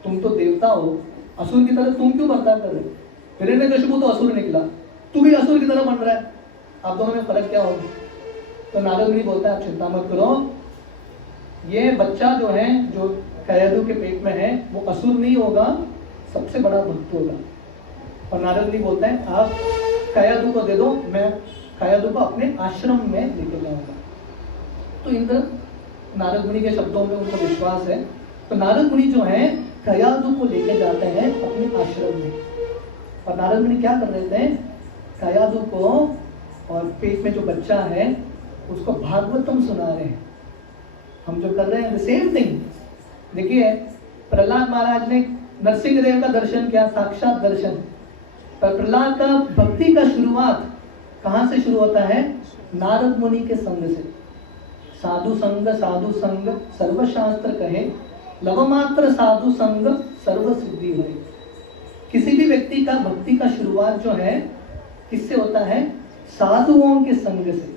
तुम तो देवता हो, असुर की तरह तुम क्यों बर्ताव कर रहे हो? हिरण्यकशिपु तो असुर निकला, तू भी असुर की तरह बन रहा है, आप दोनों में फर्क क्या होगा? तो नारद मुनि बोलता है आप चिंता मत करो, ये बच्चा जो है जो कयाधु के पेट में है वो असुर नहीं होगा, सबसे बड़ा भक्त होगा। और नारद मुनि बोलते हैं आप कयाधु को दे दो, मैं कयाधु को अपने आश्रम में लेके जाऊंगा। तो इंद्र, नारद मुनि के शब्दों में उनको विश्वास है, तो नारद मुनि जो है कयाधु को लेके जाते हैं अपने आश्रम में। और नारद मुनि क्या कर रहे थे, कयाधु को और पेट में जो बच्चा है उसको भागवतम सुना रहे हैं। हम जो कर रहे हैं सेम थिंग। देखिए प्रहलाद महाराज ने नरसिंह देव का दर्शन किया, साक्षात दर्शन। पर प्रहलाद का भक्ति का शुरुआत कहाँ से शुरू होता है? नारद मुनि के संग से। साधु संग सर्वशास्त्र कहे, लवमात्र साधु संग सर्व सिद्धि हुई। किसी भी व्यक्ति का भक्ति का शुरुआत जो है किससे होता है? साधुओं के संग से।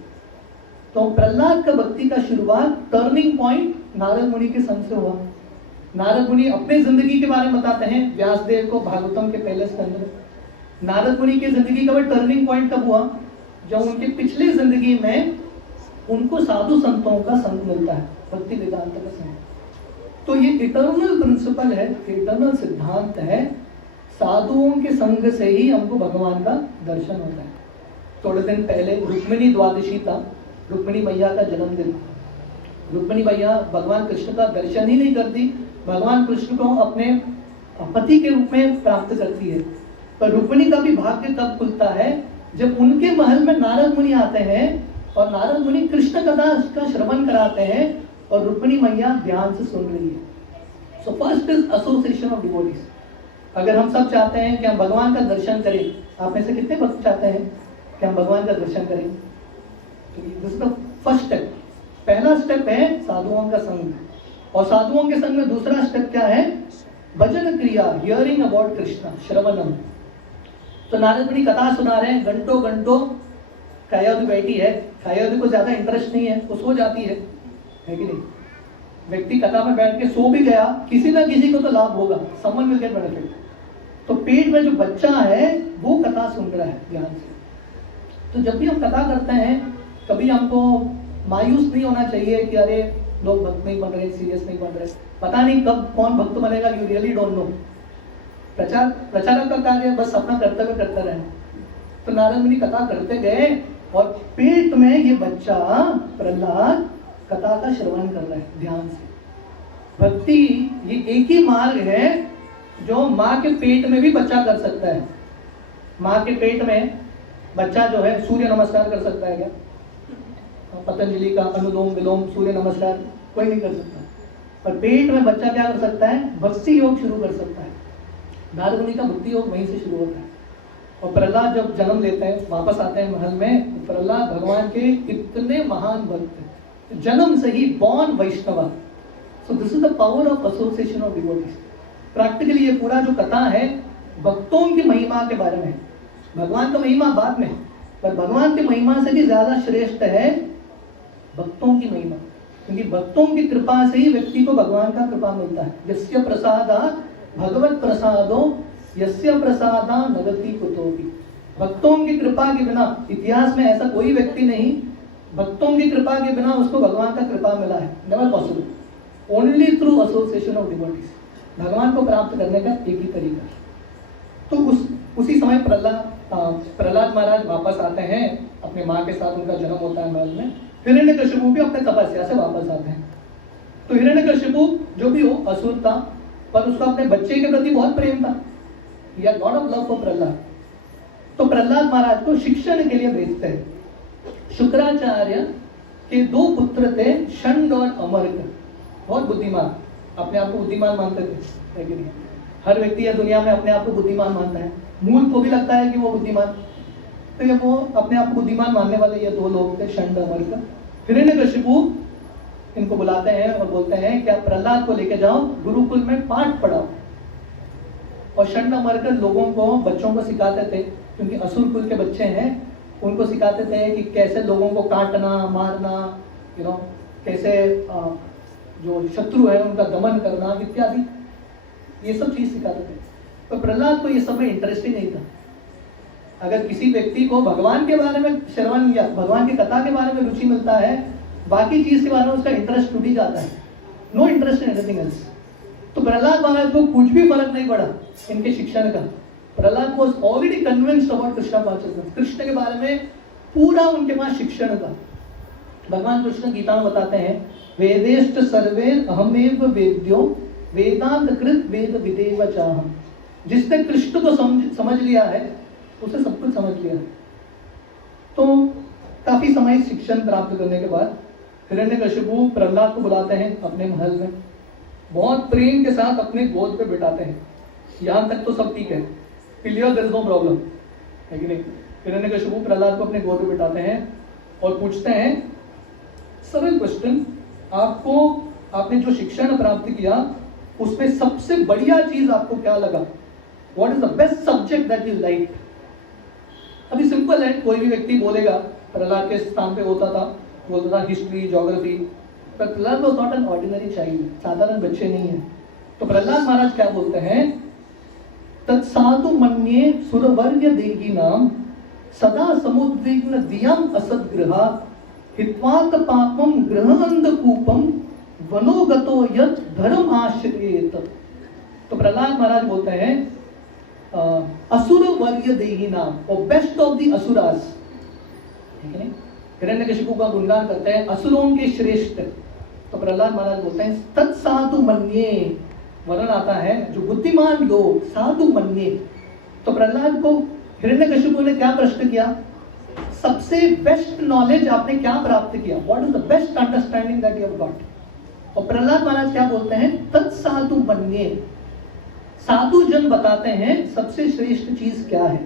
तो प्रहलाद का भक्ति का शुरुआत टर्निंग पॉइंट नारद मुनि के संग से हुआ। नारद मुनि अपने जिंदगी के बारे में बताते हैं व्यासदेव को भागवतम के पहले स्कंद में। नारद मुनि की जिंदगी का टर्निंग पॉइंट कब हुआ? जब उनके पिछली जिंदगी में उनको साधु संतों का संग मिलता है, भक्ति वेदांत का संग। तो ये इटर्नल प्रिंसिपल है, इटर्नल सिद्धांत है, साधुओं के संग से ही हमको भगवान का दर्शन होता है। थोड़े दिन पहले रुक्मिणी द्वादशी था, रुक्मिणी मैया का जन्मदिन। रुक्मिणी मैया भगवान कृष्ण का दर्शन ही नहीं करती, भगवान कृष्ण को अपने पति के रूप में प्राप्त करती है। पर रुक्मिणी का भी भाग्य तब खुलता है जब उनके महल में नारद मुनि आते हैं और नारद मुनि कृष्ण कथा का श्रवण कराते हैं और रुक्मिणी मैया ध्यान से सुन रही है। So first is association of devotees. अगर हम सब चाहते हैं कि हम भगवान का दर्शन करें, आप में से कितने भक्त चाहते हैं कि हम भगवान का दर्शन करें? This is the first step. पहला स्टेप है साधुओं का संग, और साधुओं के संग में दूसरा स्टेप क्या है? भजन क्रिया, हियरिंग अबाउट कृष्णा, श्रवणम। तो नारद मुनि कथा सुना रहे हैं, घंटों घंटों कयाधु बैठी है, कयाधु को ज्यादा इंटरेस्ट नहीं है, वो सो जाती है कि नहीं? व्यक्ति कथा में बैठ के सो भी गया, किसी ना किसी को तो लाभ होगा, समवन विल गेट बेनिफिट। तो पेट में जो बच्चा है वो कथा सुन रहा है ध्यान से। तो जब भी हम कथा करते हैं कभी हमको मायूस नहीं होना चाहिए कि अरे लोग भक्त नहीं बन रहे, सीरियस नहीं बन रहे, पता नहीं कब कौन भक्त बनेगा, यू रियली डोंट नो। प्रचारक का कार्य बस अपना कर्तव्य करते रहे। तो नारद मुनि कथा करते गए और पेट में ये बच्चा प्रहलाद कथा का श्रवण कर रहा है ध्यान से। भक्ति ये एक ही मार्ग है जो माँ के पेट में भी बच्चा कर सकता है। माँ के पेट में बच्चा जो है सूर्य नमस्कार कर सकता है क्या? पतंजलि का अनुलोम विलोम सूर्य नमस्कार कोई नहीं कर सकता, पर पेट में बच्चा क्या कर सकता है? भक्ति योग शुरू कर सकता है। नारद मुनि का भक्ति योग वहीं से शुरू होता है। और प्रहलाद जब जन्म लेते हैं, वापस आते हैं महल में, तो प्रहलाद भगवान के इतने महान भक्त हैं, जन्म से ही born Vaishnav. So this is the power of association of devotees. Practically ये पूरा जो कथा है भक्तों की महिमा के बारे में। भगवान का महिमा बाद में, पर भगवान की महिमा से भी ज्यादा श्रेष्ठ है भक्तों की महिमा, क्योंकि भक्तों की कृपा से ही व्यक्ति को भगवान का कृपा मिलता है। यस्य प्रसादात् भगवत प्रसादो यस्य प्रसादा नगति कुतोपि। भक्तों की कृपा के बिना, इतिहास में ऐसा कोई व्यक्ति नहीं भक्तों की कृपा के बिना उसको भगवान का कृपा मिला है, never possible. Only through association of devotees. भगवान को प्राप्त करने का एक ही तरीका। तो उसी समय प्रहलाद महाराज वापस आते हैं अपने माँ के साथ, उनका जन्म होता है महल में। हिरण्यकशिपु भी अपने तपस्या से वापस आते हैं। तो हिरण्यकशिपु जो भी हो असुर था, पर उसका अपने बच्चे के प्रति बहुत प्रेम था। He had lot of love for Prahlad. तो प्रहलाद महाराज को शिक्षण के लिए भेजते हैं। शुक्राचार्य के 2 पुत्र थे, षंड और अमर्क। बहुत बुद्धिमान, अपने आप को बुद्धिमान मानते थे, है कि नहीं? हर व्यक्ति या दुनिया में अपने आप को बुद्धिमान मानता है। मूर्ख को भी लगता है कि वो बुद्धिमान, तो ये वो अपने आप को बुद्धिमान मानने वाले ये 2 लोग थे, षंड अमर्क। हिरण्यकशिपु इनको बुलाते हैं और बोलते हैं कि आप प्रहलाद को लेके जाओ, गुरुकुल में पाठ पढ़ाओ। और षंड अमर्क लोगों को, बच्चों को सिखाते थे, क्योंकि असुर कुल के बच्चे हैं, उनको सिखाते थे कि कैसे लोगों को काटना, मारना, कैसे जो शत्रु है उनका दमन करना इत्यादि, ये सब चीज सिखाते थे। तो प्रहलाद को ये सब में इंटरेस्ट ही नहीं था। अगर किसी व्यक्ति को भगवान के बारे में श्रवण या भगवान की कथा के बारे में रुचि मिलता है, बाकी चीज के बारे में उसका इंटरेस्ट टूट ही जाता है। No interest in anything else. तो प्रहलाद महाराज को कुछ भी फर्क नहीं पड़ा इनके शिक्षण का। Prahlad was already convinced about Krishna consciousness, Krishna के बारे में पूरा उनके पास शिक्षण था। भगवान कृष्ण गीता में बताते हैं, वेदेश्च सर्वे अहमेव वेद्यो वेदांत कृत वेद विदेव चाहम। जिसने कृष्ण को समझ लिया है उसे सब कुछ समझ लिया है। तो काफी समय शिक्षण प्राप्त करने के बाद हिरण्यकशिपु प्रहलाद को बुलाते हैं अपने महल में, बहुत प्रेम के साथ अपने गोद पे बिठाते हैं। यहाँ तक तो सब ठीक है, clear, there is no problem, है कि नहीं? हिरण्यकशिपु प्रहलाद को अपने गोद पे बिठाते हैं और पूछते हैं सरल क्वेश्चन, आपने जो शिक्षण प्राप्त किया उसमें सबसे बढ़िया चीज आपको क्या लगा? What is the best subject that you like? अभी सिंपल है, कोई भी व्यक्ति बोलेगा, प्रहलाद के स्थान पे होता था, बोलता था हिस्ट्री, ज्योग्राफी, पर Prahlad was not an ordinary child, साधारण बच्चे नहीं है। तो प्रहलाद महाराज क्या बोलते हैं, तत्साधु मन्ये सुरवर्य देगी नाम सदा समुद्विग्न दियम असद्गृहा हित्वात पापम ग्रहअंधकूपम वनोगतो यत् धर्म आश्रयेत। तो प्रहलाद महाराज बोलते हैं असुर वर्य देही नाम, और बेस्ट ऑफ द असुरास, ठीक है? हिरण्यकशिपु का गुणगान करते हैं, असुरों के श्रेष्ठ। तो प्रहलाद महाराज बोलते हैं तत्साधु मन्ये, वर्णन आता है जो बुद्धिमान लोग, साधु मन्ये। तो प्रहलाद को हिरण्यकशिपु ने क्या प्रश्न किया, सबसे बेस्ट नॉलेज आपने क्या प्राप्त किया? What is the best understanding that you have got? और प्रहलाद महाराज क्या बोलते हैं, तत्साधु मन्ये, साधु जन बताते हैं सबसे श्रेष्ठ चीज क्या है।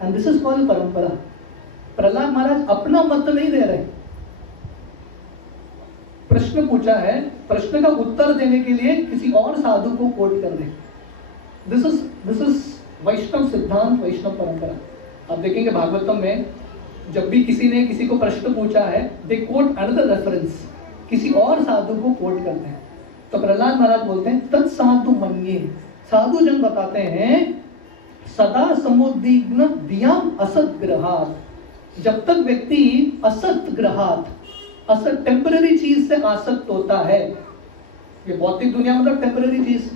एंड दिस इज कॉल्ड परंपरा। प्रहलाद महाराज अपना मत नहीं दे रहे, प्रश्न पूछा है, प्रश्न का उत्तर देने के लिए किसी और साधु को कोट कर रहे। दिस इज वैष्णव सिद्धांत, वैष्णव परंपरा। आप देखेंगे भागवतम में जब भी किसी ने किसी को प्रश्न पूछा है, दे कोट अनदर रेफरेंस, किसी और साधु को कोट करते हैं। तो प्रहलाद महाराज बोलते हैं तत्साधु मन्ये, साधु जन बताते हैं सदा समुद्विग्न दियम असत ग्रहात, जब तक व्यक्ति असत ग्रहात, असत टेम्पररी चीज से आसक्त होता है, ये भौतिक दुनिया मतलब टेम्पररी चीज,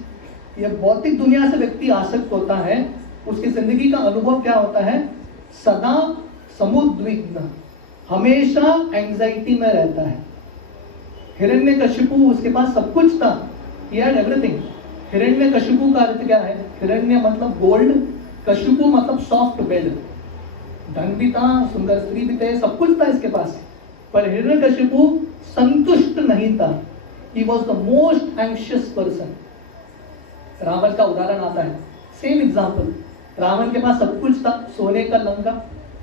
ये भौतिक दुनिया से व्यक्ति आसक्त होता है, उसकी जिंदगी का अनुभव क्या होता है, सदा समुद्विग्न, हमेशा एंजाइटी में रहता है। हिरण्यकशिपु, उसके पास सब कुछ था, he had everything। हिरण्यकशिपु का अर्थ क्या है? हिरण्य मतलब गोल्ड, कशिपु मतलब सॉफ्ट बेड। धन भी था, सुंदर स्त्री भी थे, सब कुछ था इसके पास, पर हिरण्यकशिपु संतुष्ट नहीं था। He was the most anxious person। Ravan का उदाहरण आता है, सेम एग्जाम्पल। रावण के पास सब कुछ था, सोने का लंका,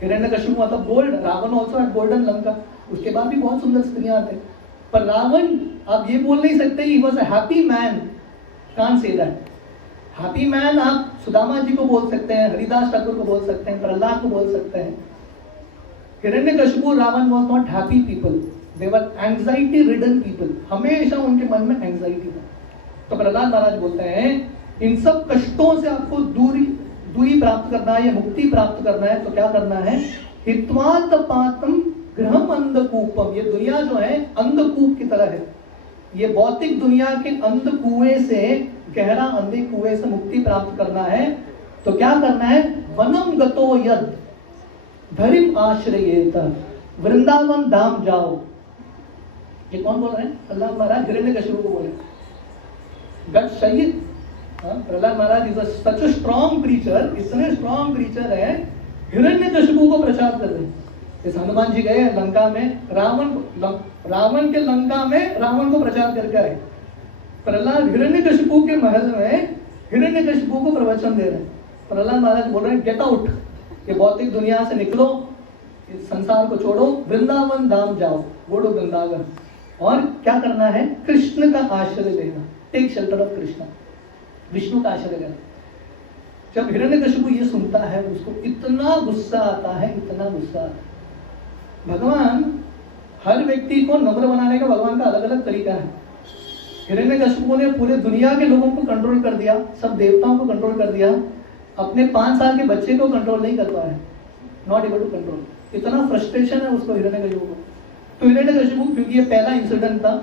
हिरण्यकशिपु मतलब gold, Ravan also had golden Lanka, उसके बाद भी बहुत सुंदर स्त्रियां थे। पर रावण, आप ये बोल नहीं सकते he was a happy man, can't say that. Happy man आप सुदामा जी को बोल सकते हैं, हरिदास ठाकुर को बोल सकते हैं, प्रहलाद को बोल सकते हैं। Hiranyakashipu, Ravan was not happy people, they were anxiety ridden people, हमेशा उनके मन में एंजाइटी था। तो प्रहलाद महाराज बोलते हैं इन सब कष्टों से आपको दूरी प्राप्त करना है या मुक्ति प्राप्त करना है तो क्या करना है? हित्वात पातम गृहम अंधकूपम, ये दुनिया जो है अंधकूप की तरह है। ये भौतिक दुनिया के अंध कुएं से, गहरा अंधे कुएं से मुक्ति प्राप्त करना है तो क्या करना है? वनम गतो यद धरिम आश्रयेत, वृंदावन धाम जाओ। ये कौन बोल रहे हैं? प्रहलाद महाराज हिरण्यकशिपु को बोले। गट सही, Prahlad Maharaj is such a strong preacher, इतने स्ट्रॉन्ग प्रीचर है, हिरण्यकशिपु को प्रचार कर रहे हैं। इस हनुमान जी गए लंका में, रावण के लंका में रावण को प्रचार करके आए। प्रहलाद हिरण्यकशिपु के महल में हिरण्यकशिपु को प्रवचन दे रहे हैं। प्रहलाद महाराज बोल रहे हैं गेट आउट, ये भौतिक दुनिया से निकलो, इस संसार को छोड़ो, वृंदावन धाम जाओ, गो टू वृंदावन। और क्या करना है? कृष्ण का आश्रय लेना, take shelter of Krishna, Vishnu का आश्रय लेना। जब हिरण्यकशिपु ये सुनता है उसको इतना गुस्सा आता है, इतना गुस्सा आता है। भगवान हर व्यक्ति को नम्र बनाने का भगवान का अलग अलग तरीका है। हिरण्यकशिपु ने पूरे दुनिया के लोगों को कंट्रोल कर दिया, सब देवताओं को कंट्रोल कर दिया, अपने 5 साल के बच्चे को कंट्रोल नहीं कर पाया, नॉट एबल टू कंट्रोल। इतना फ्रस्ट्रेशन है उसको हिरण्यकशिपु को। तो हिरण्यकशिपु, क्योंकि ये पहला इंसिडेंट था,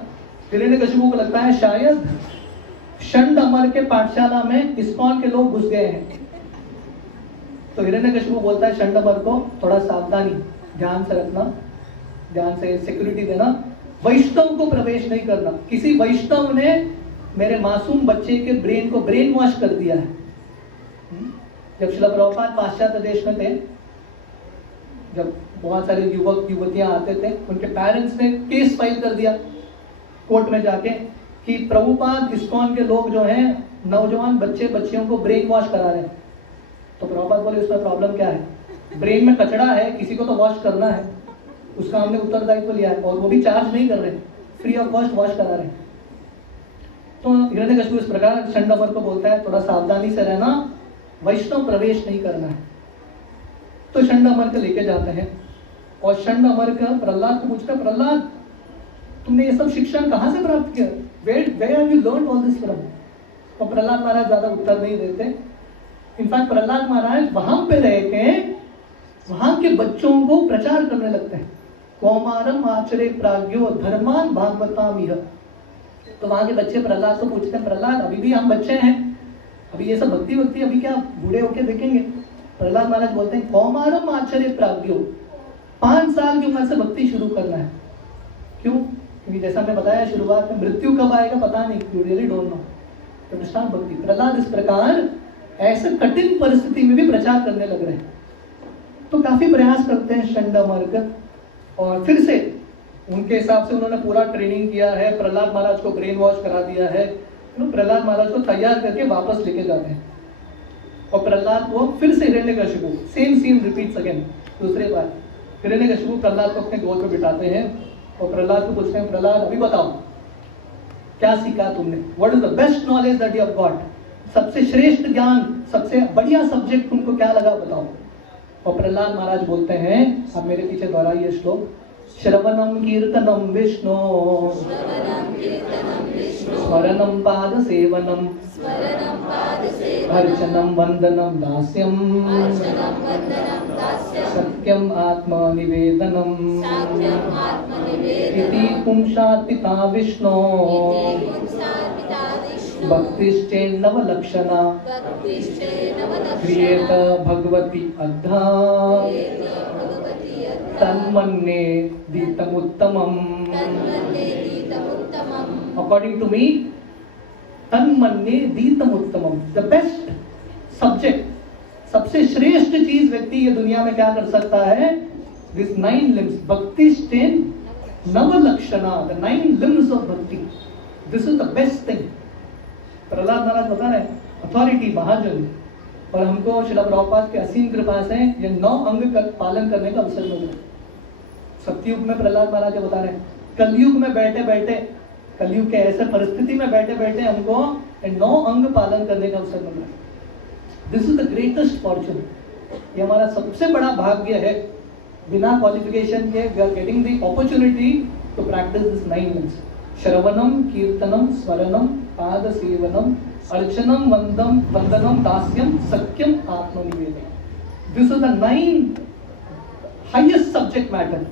हिरण्यकशिपु को लगता है शायद षंड अमर के पाठशाला में इस्कॉन के लोग घुस गए हैं। तो हिरण्यकशिपु बोलता है षंड अमर को, थोड़ा सावधानी, ध्यान से रखना, ध्यान से सिक्योरिटी देना, वैष्णव को प्रवेश नहीं करना। किसी वैष्णव ने मेरे मासूम बच्चे के ब्रेन को ब्रेन वॉश कर दिया है। जब श्रील प्रभुपाद पाश्चात्य देश में थे, जब बहुत सारे युवक युवतियां आते थे, उनके पेरेंट्स ने केस फाइल कर दिया कोर्ट में जाके कि प्रभुपाद इस्कॉन के लोग जो हैं नौजवान बच्चे बच्चियों को ब्रेन वॉश करा रहे हैं। तो प्रभुपाद बोले उसमें प्रॉब्लम क्या है? ब्रेन में कचड़ा है, किसी को तो वॉश करना है, उसका हमने उत्तरदायित्व लिया है, और वो भी चार्ज नहीं कर रहे, फ्री ऑफ कॉस्ट वॉश करा रहे हैं। तो हिरण्यकशिपु इस प्रकार षंड अमर को बोलता है थोड़ा सावधानी से रहना, वैष्णव प्रवेश नहीं करना है। तो षंड अमर को लेके जाते हैं और षंड अमर का प्रहलाद को पूछता है, प्रहलाद तुमने ये सब शिक्षण कहाँ से प्राप्त किया? Where have you learned all this from? और प्रहलाद महाराज ज्यादा उत्तर नहीं देते। इनफैक्ट प्रहलाद महाराज वहां पे रह के वहां के बच्चों को प्रचार करने लगते हैं। कौमारम आचरे प्राज्ञो धर्मान भागवताम इह। तो वहां के बच्चे प्रहलाद को पूछते हैं, प्रहलाद अभी भी हम बच्चे हैं, अभी ये सब भक्ति अभी क्या बूढ़े होके देखेंगे? प्रहलाद महाराज बोलते हैं कौमारम आचरे प्राज्ञो, 5 साल की उम्र से भक्ति शुरू करना है। क्यों? क्योंकि जैसा मैं बताया शुरुआत में, मृत्यु कब आएगा पता नहीं, यू रियली डोंट नो। तो स्टार्ट भक्ति। प्रहलाद इस प्रकार ऐसे कठिन परिस्थिति में भी प्रचार करने लग रहे हैं। तो काफी प्रयास करते हैं षंड अमर, और फिर से उनके हिसाब से उन्होंने पूरा ट्रेनिंग किया है, प्रहलाद महाराज को ब्रेन वॉश करा दिया है, प्रहलाद महाराज को तैयार करके वापस लेके जाते हैं। और प्रहलाद को फिर से Hiranyakashipu, same scene repeats again, दूसरे बार हिरण्यकशिपु प्रहलाद को अपने गोद में बिठाते हैं और प्रहलाद को पूछते हैं, प्रहलाद अभी बताओ क्या सीखा तुमने? What is the best knowledge that you have got? सबसे श्रेष्ठ ज्ञान, सबसे बढ़िया सब्जेक्ट तुमको क्या लगा बताओ। और प्रहलाद महाराज बोलते हैं, आप मेरे पीछे दोहराइए श्लोक, श्रवणम कीर्तनम विष्णु स्मरणम पाद सेवनम अर्चनम वंदनम दास्यम सत्यम आत्मनिवेदनम इति पुंसार्पिता विष्णु भक्तिश्चेन्नव लक्षणा क्रियेत भगवती अद्धा तन्मन्ये दीतमुत्तमम्। According to me, तन्मन्ये दीतमुत्तमम्, the best subject, सबसे श्रेष्ठ चीज व्यक्ति ये दुनिया में क्या कर सकता है? This 9 limbs, Bhakti stain Navalakshana, the 9 limbs of Bhakti. This is the best thing. Prahlad महाराज बता रहे हैं, अथॉरिटी महाजन, और हमको श्रील प्रभुपाद के असीम कृपा से ये 9 अंग का पालन करने का अवसर मिल रहा है। सत्युग में प्रहलाद महाराज बता रहे हैं, कलयुग में बैठे बैठे, कलयुग के ऐसे परिस्थिति में बैठे बैठे हमको 9 अंग पालन करने का अवसर मिल रहा है। This is the greatest fortune, ये हमारा सबसे बड़ा भाग्य है। बिना क्वालिफिकेशन के we are getting the opportunity to practise this 9 limbs, श्रवणम, कीर्तनम, स्मरणम, पाद सेवनम, अर्चनम, वंदनम, दास्यम, सख्यम, आत्मनिवेदन। This is the 9 highest subject matter.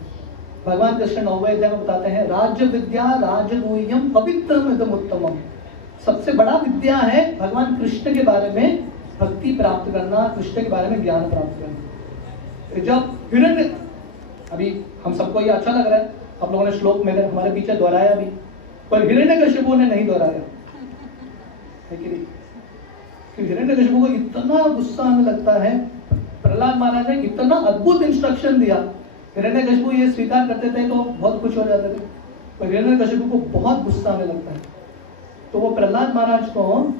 भगवान कृष्ण 9वें अध्याय में बताते हैं, राज्य विद्या राजगुह्यम पवित्रमिदम उत्तमम। सबसे बड़ा विद्या है भगवान कृष्ण के बारे में भक्ति प्राप्त करना, कृष्ण के बारे में ज्ञान प्राप्त करना। जब हिरण्य, अभी हम सबको ये अच्छा लग रहा है, आप लोगों ने श्लोक में हमारे पीछे दोहराया भी, पर हिरण्यकशिपु ने नहीं दोहराया है कि नहीं? हिरण्यकशिपु को इतना गुस्सा आने लगता है, प्रहलाद महाराज ने इतना अद्भुत इंस्ट्रक्शन दिया, हिरण्यकशिपु ये स्वीकार करते थे तो बहुत खुश हो जाते थे, पर हिरण्यकशिपु को बहुत गुस्सा आने लगता है। तो वो प्रहलाद महाराज को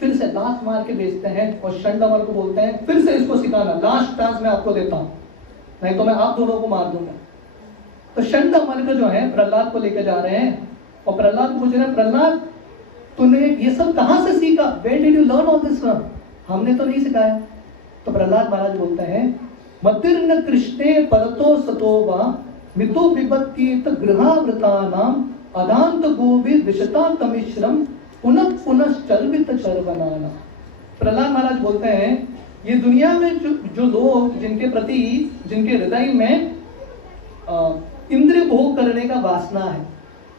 फिर से लात मार के भेजते हैं और शंडमर को बोलते हैं, फिर से इसको सिखाना, लास्ट चांस मैं आपको देता हूं, नहीं तो मैं आप दोनों को मार दूंगा। तो शंडमर को जो है प्रहलाद को लेकर जा रहे हैं और प्रहलाद पूछ रहे हैं, प्रहलाद तूने ये सब कहां से सीखा? Where did you learn all this from? हमने तो नहीं सिखाया। तो प्रहलाद महाराज बोलते हैं, मतिर्न कृष्णे परतो सतो वा मितो विपत्तित गृहावृतानाम अदांत गोविद विशता तमिश्रम पुनः पुनः चर्वित चर्वनाना। प्रहलाद महाराज बोलते हैं, ये दुनिया में जो लोग जिनके प्रति, जिनके हृदय में इंद्रिय भोग करने का वासना है,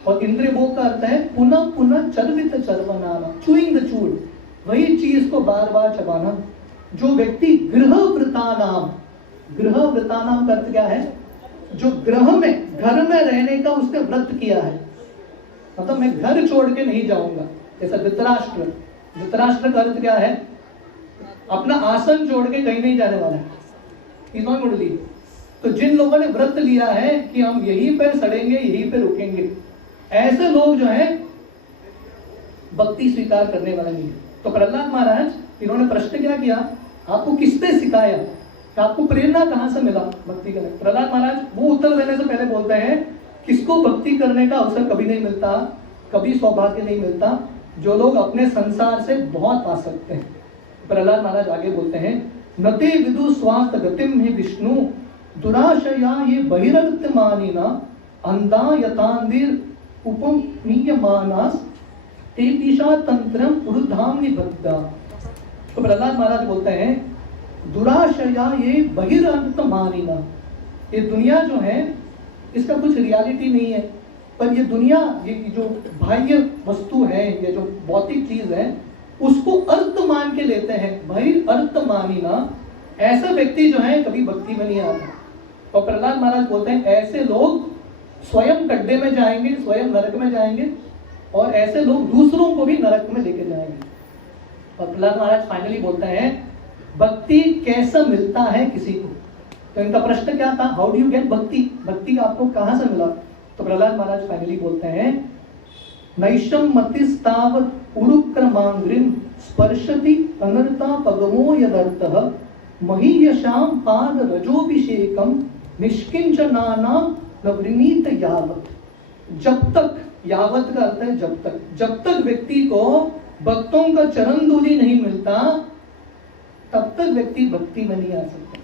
और इंद्रिय भोग का अर्थ है पुनः पुनः चर्वित चर्वनाना, चूइंग द चूड, वही चीज को बार बार चबाना। जो व्यक्ति गृहवृतानाम, गृहवृतानाम का अर्थ क्या है? जो ग्रह में, घर में रहने का उसने व्रत किया है, मतलब मैं घर छोड़ के नहीं जाऊंगा। जैसा धृतराष्ट्र, धृतराष्ट्र का अर्थ क्या है? अपना आसन छोड़ के कहीं नहीं जाने वाला है, He's not going to leave। तो जिन लोगों ने व्रत लिया है कि हम यहीं पे सड़ेंगे, यहीं पे रुकेंगे, ऐसे लोग जो है भक्ति स्वीकार करने वाले नहीं। तो प्रहलाद महाराज, इन्होंने प्रश्न क्या किया, आपको किसने सिखाया, आपको प्रेरणा कहां से मिला भक्ति करने? प्रहलाद महाराज वो उत्तर देने से पहले बोलते हैं, किसको भक्ति करने का अवसर कभी नहीं मिलता, कभी सौभाग्य नहीं मिलता, जो लोग अपने संसार से बहुत आसक्त हैं। प्रहलाद महाराज आगे बोलते हैं, नते विदु स्वार्थ गतिम ही विष्णु दुराशया ये बहिरर्थ मानिना अंधा यतांदिर उपमीयमानास ते दिशा तंत्रम उर्धाम निबद्धा। तो प्रहलाद महाराज बोलते हैं, दुराशया ये बहिरर्थ मानिना, ये दुनिया जो है इसका कुछ रियलिटी नहीं है, पर ये दुनिया, ये जो बाह्य वस्तु है, ये जो भौतिक चीज है, उसको अर्थ मान के लेते हैं। भाई अर्थ मानिना, ऐसा व्यक्ति जो है कभी भक्ति में नहीं आता। और प्रहलाद महाराज बोलते हैं, ऐसे लोग स्वयं गड्ढे में जाएंगे, स्वयं नरक में जाएंगे, और ऐसे लोग दूसरों को भी नरक में लेके जाएंगे। और प्रहलाद महाराज फाइनली बोलते हैं, भक्ति कैसा मिलता है किसी को? तो इनका प्रश्न क्या था, हाउ डू यू गेट भक्ति, भक्ति आपको कहां से मिला? तो प्रहलाद महाराज फाइनली बोलते हैं, नैशम मतिस्तावत उरुक्रमांग्रिम स्पर्शति अनर्ता पगमो यदर्थः महीयशाम पाद रजोभिषेकम निष्किंचनानाम नवृणीत यावत। जब तक, यावत का अर्थ है जब तक, जब तक व्यक्ति को भक्तों का चरण धूलि नहीं मिलता, तब तक व्यक्ति भक्ति में नहीं आ सकता।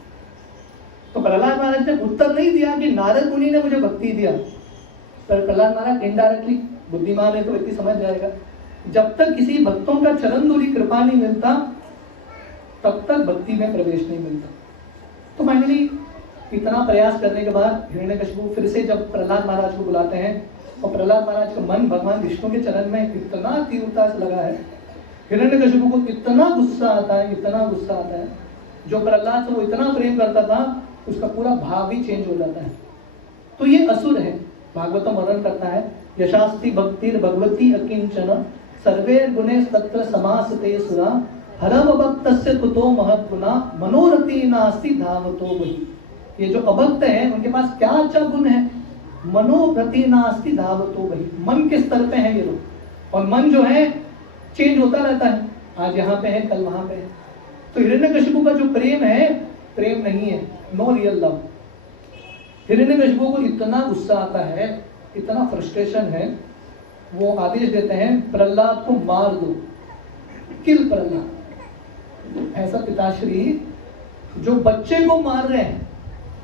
तो प्रहलाद महाराज ने उत्तर नहीं दिया कि नारद मुनि ने मुझे भक्ति दिया, पर प्रहलाद महाराज इनडायरेक्टली, बुद्धिमान है तो व्यक्ति समझ जाएगा, जब तक किसी भक्तों का चरण धूलि कृपा नहीं मिलता, तब तक भक्ति में प्रवेश नहीं मिलता। तो फाइनली इतना प्रयास करने के बाद हिरण्यकशिपु फिर से जब प्रहलाद महाराज को बुलाते हैं, और प्रहलाद महाराज का मन भगवान विष्णु के चरण में इतना तीव्रता से लगा है, हिरण्यकशिपु को इतना गुस्सा आता है, इतना गुस्सा आता है, जो प्रहलाद से वो इतना प्रेम करता था उसका पूरा भाव ही चेंज हो जाता है। तो ये असुर है। भागवतम वर्णन करता है, यशास्ति भक्तिर भगवती अकिंचन सर्वे गुणे तत्र समासते सुरा हरव भक्तस्य कुतो महत्वना मनोरथी नास्ति धावतो वही। ये जो अभक्त हैं उनके पास क्या अच्छा गुण है, मनोरथी नास्ति धावतो वही। मन के स्तर पे हैं ये लोग, और मन जो है चेंज होता रहता है, आज यहाँ पे है कल वहां पे है। तो हिरण्यकशिपु का जो प्रेम है, प्रेम नहीं है, नो रियल लव। हिरण्यकशिपु को इतना गुस्सा आता है, इतना फ्रस्ट्रेशन है, वो आदेश देते हैं प्रहलाद को मार दो, किल प्रहलाद। ऐसा पिताश्री जो बच्चे को मार रहे हैं,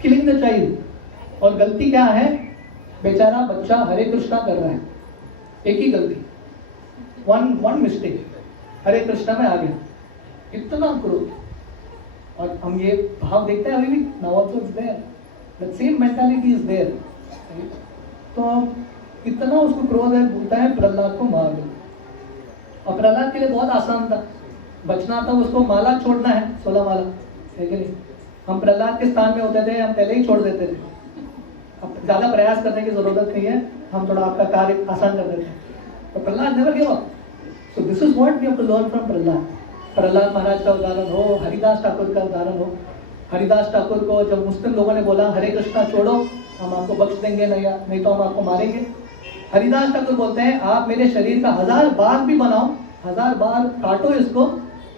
किलिंग द चाइल्ड, और गलती क्या है, बेचारा बच्चा हरे कृष्णा कर रहा है, एक ही गलती, वन मिस्टेक, हरे कृष्णा में आ गया, इतना क्रोध। और हम ये भाव देखते हैं अभी भी, now also is there, the same mentality is there. तो इतना उसको क्रोध है, बोलता है प्रहलाद को मार दो। और प्रहलाद के लिए बहुत आसान था, बचना था उसको, माला छोड़ना है, 16 माला है कि नहीं। हम प्रहलाद के स्थान में होते थे, हम पहले ही छोड़ देते थे, अब ज्यादा प्रयास करने की जरूरत नहीं है, हम थोड़ा आपका कार्य आसान कर देते हैं। तो Prahlad never give up. So this is what we have to learn from Prahlad. Prahlad Maharaj का उदाहरण हो, हरिदास ठाकुर का उदाहरण हो। हरिदास ठाकुर को जब मुस्लिम लोगों ने बोला हरे कृष्णा छोड़ो, हम आपको बख्श देंगे, नहीं तो हम आपको मारेंगे, हरिदास ठाकुर बोलते हैं आप मेरे शरीर का 1000 बार भी बनाओ, 1000 बार काटो इसको,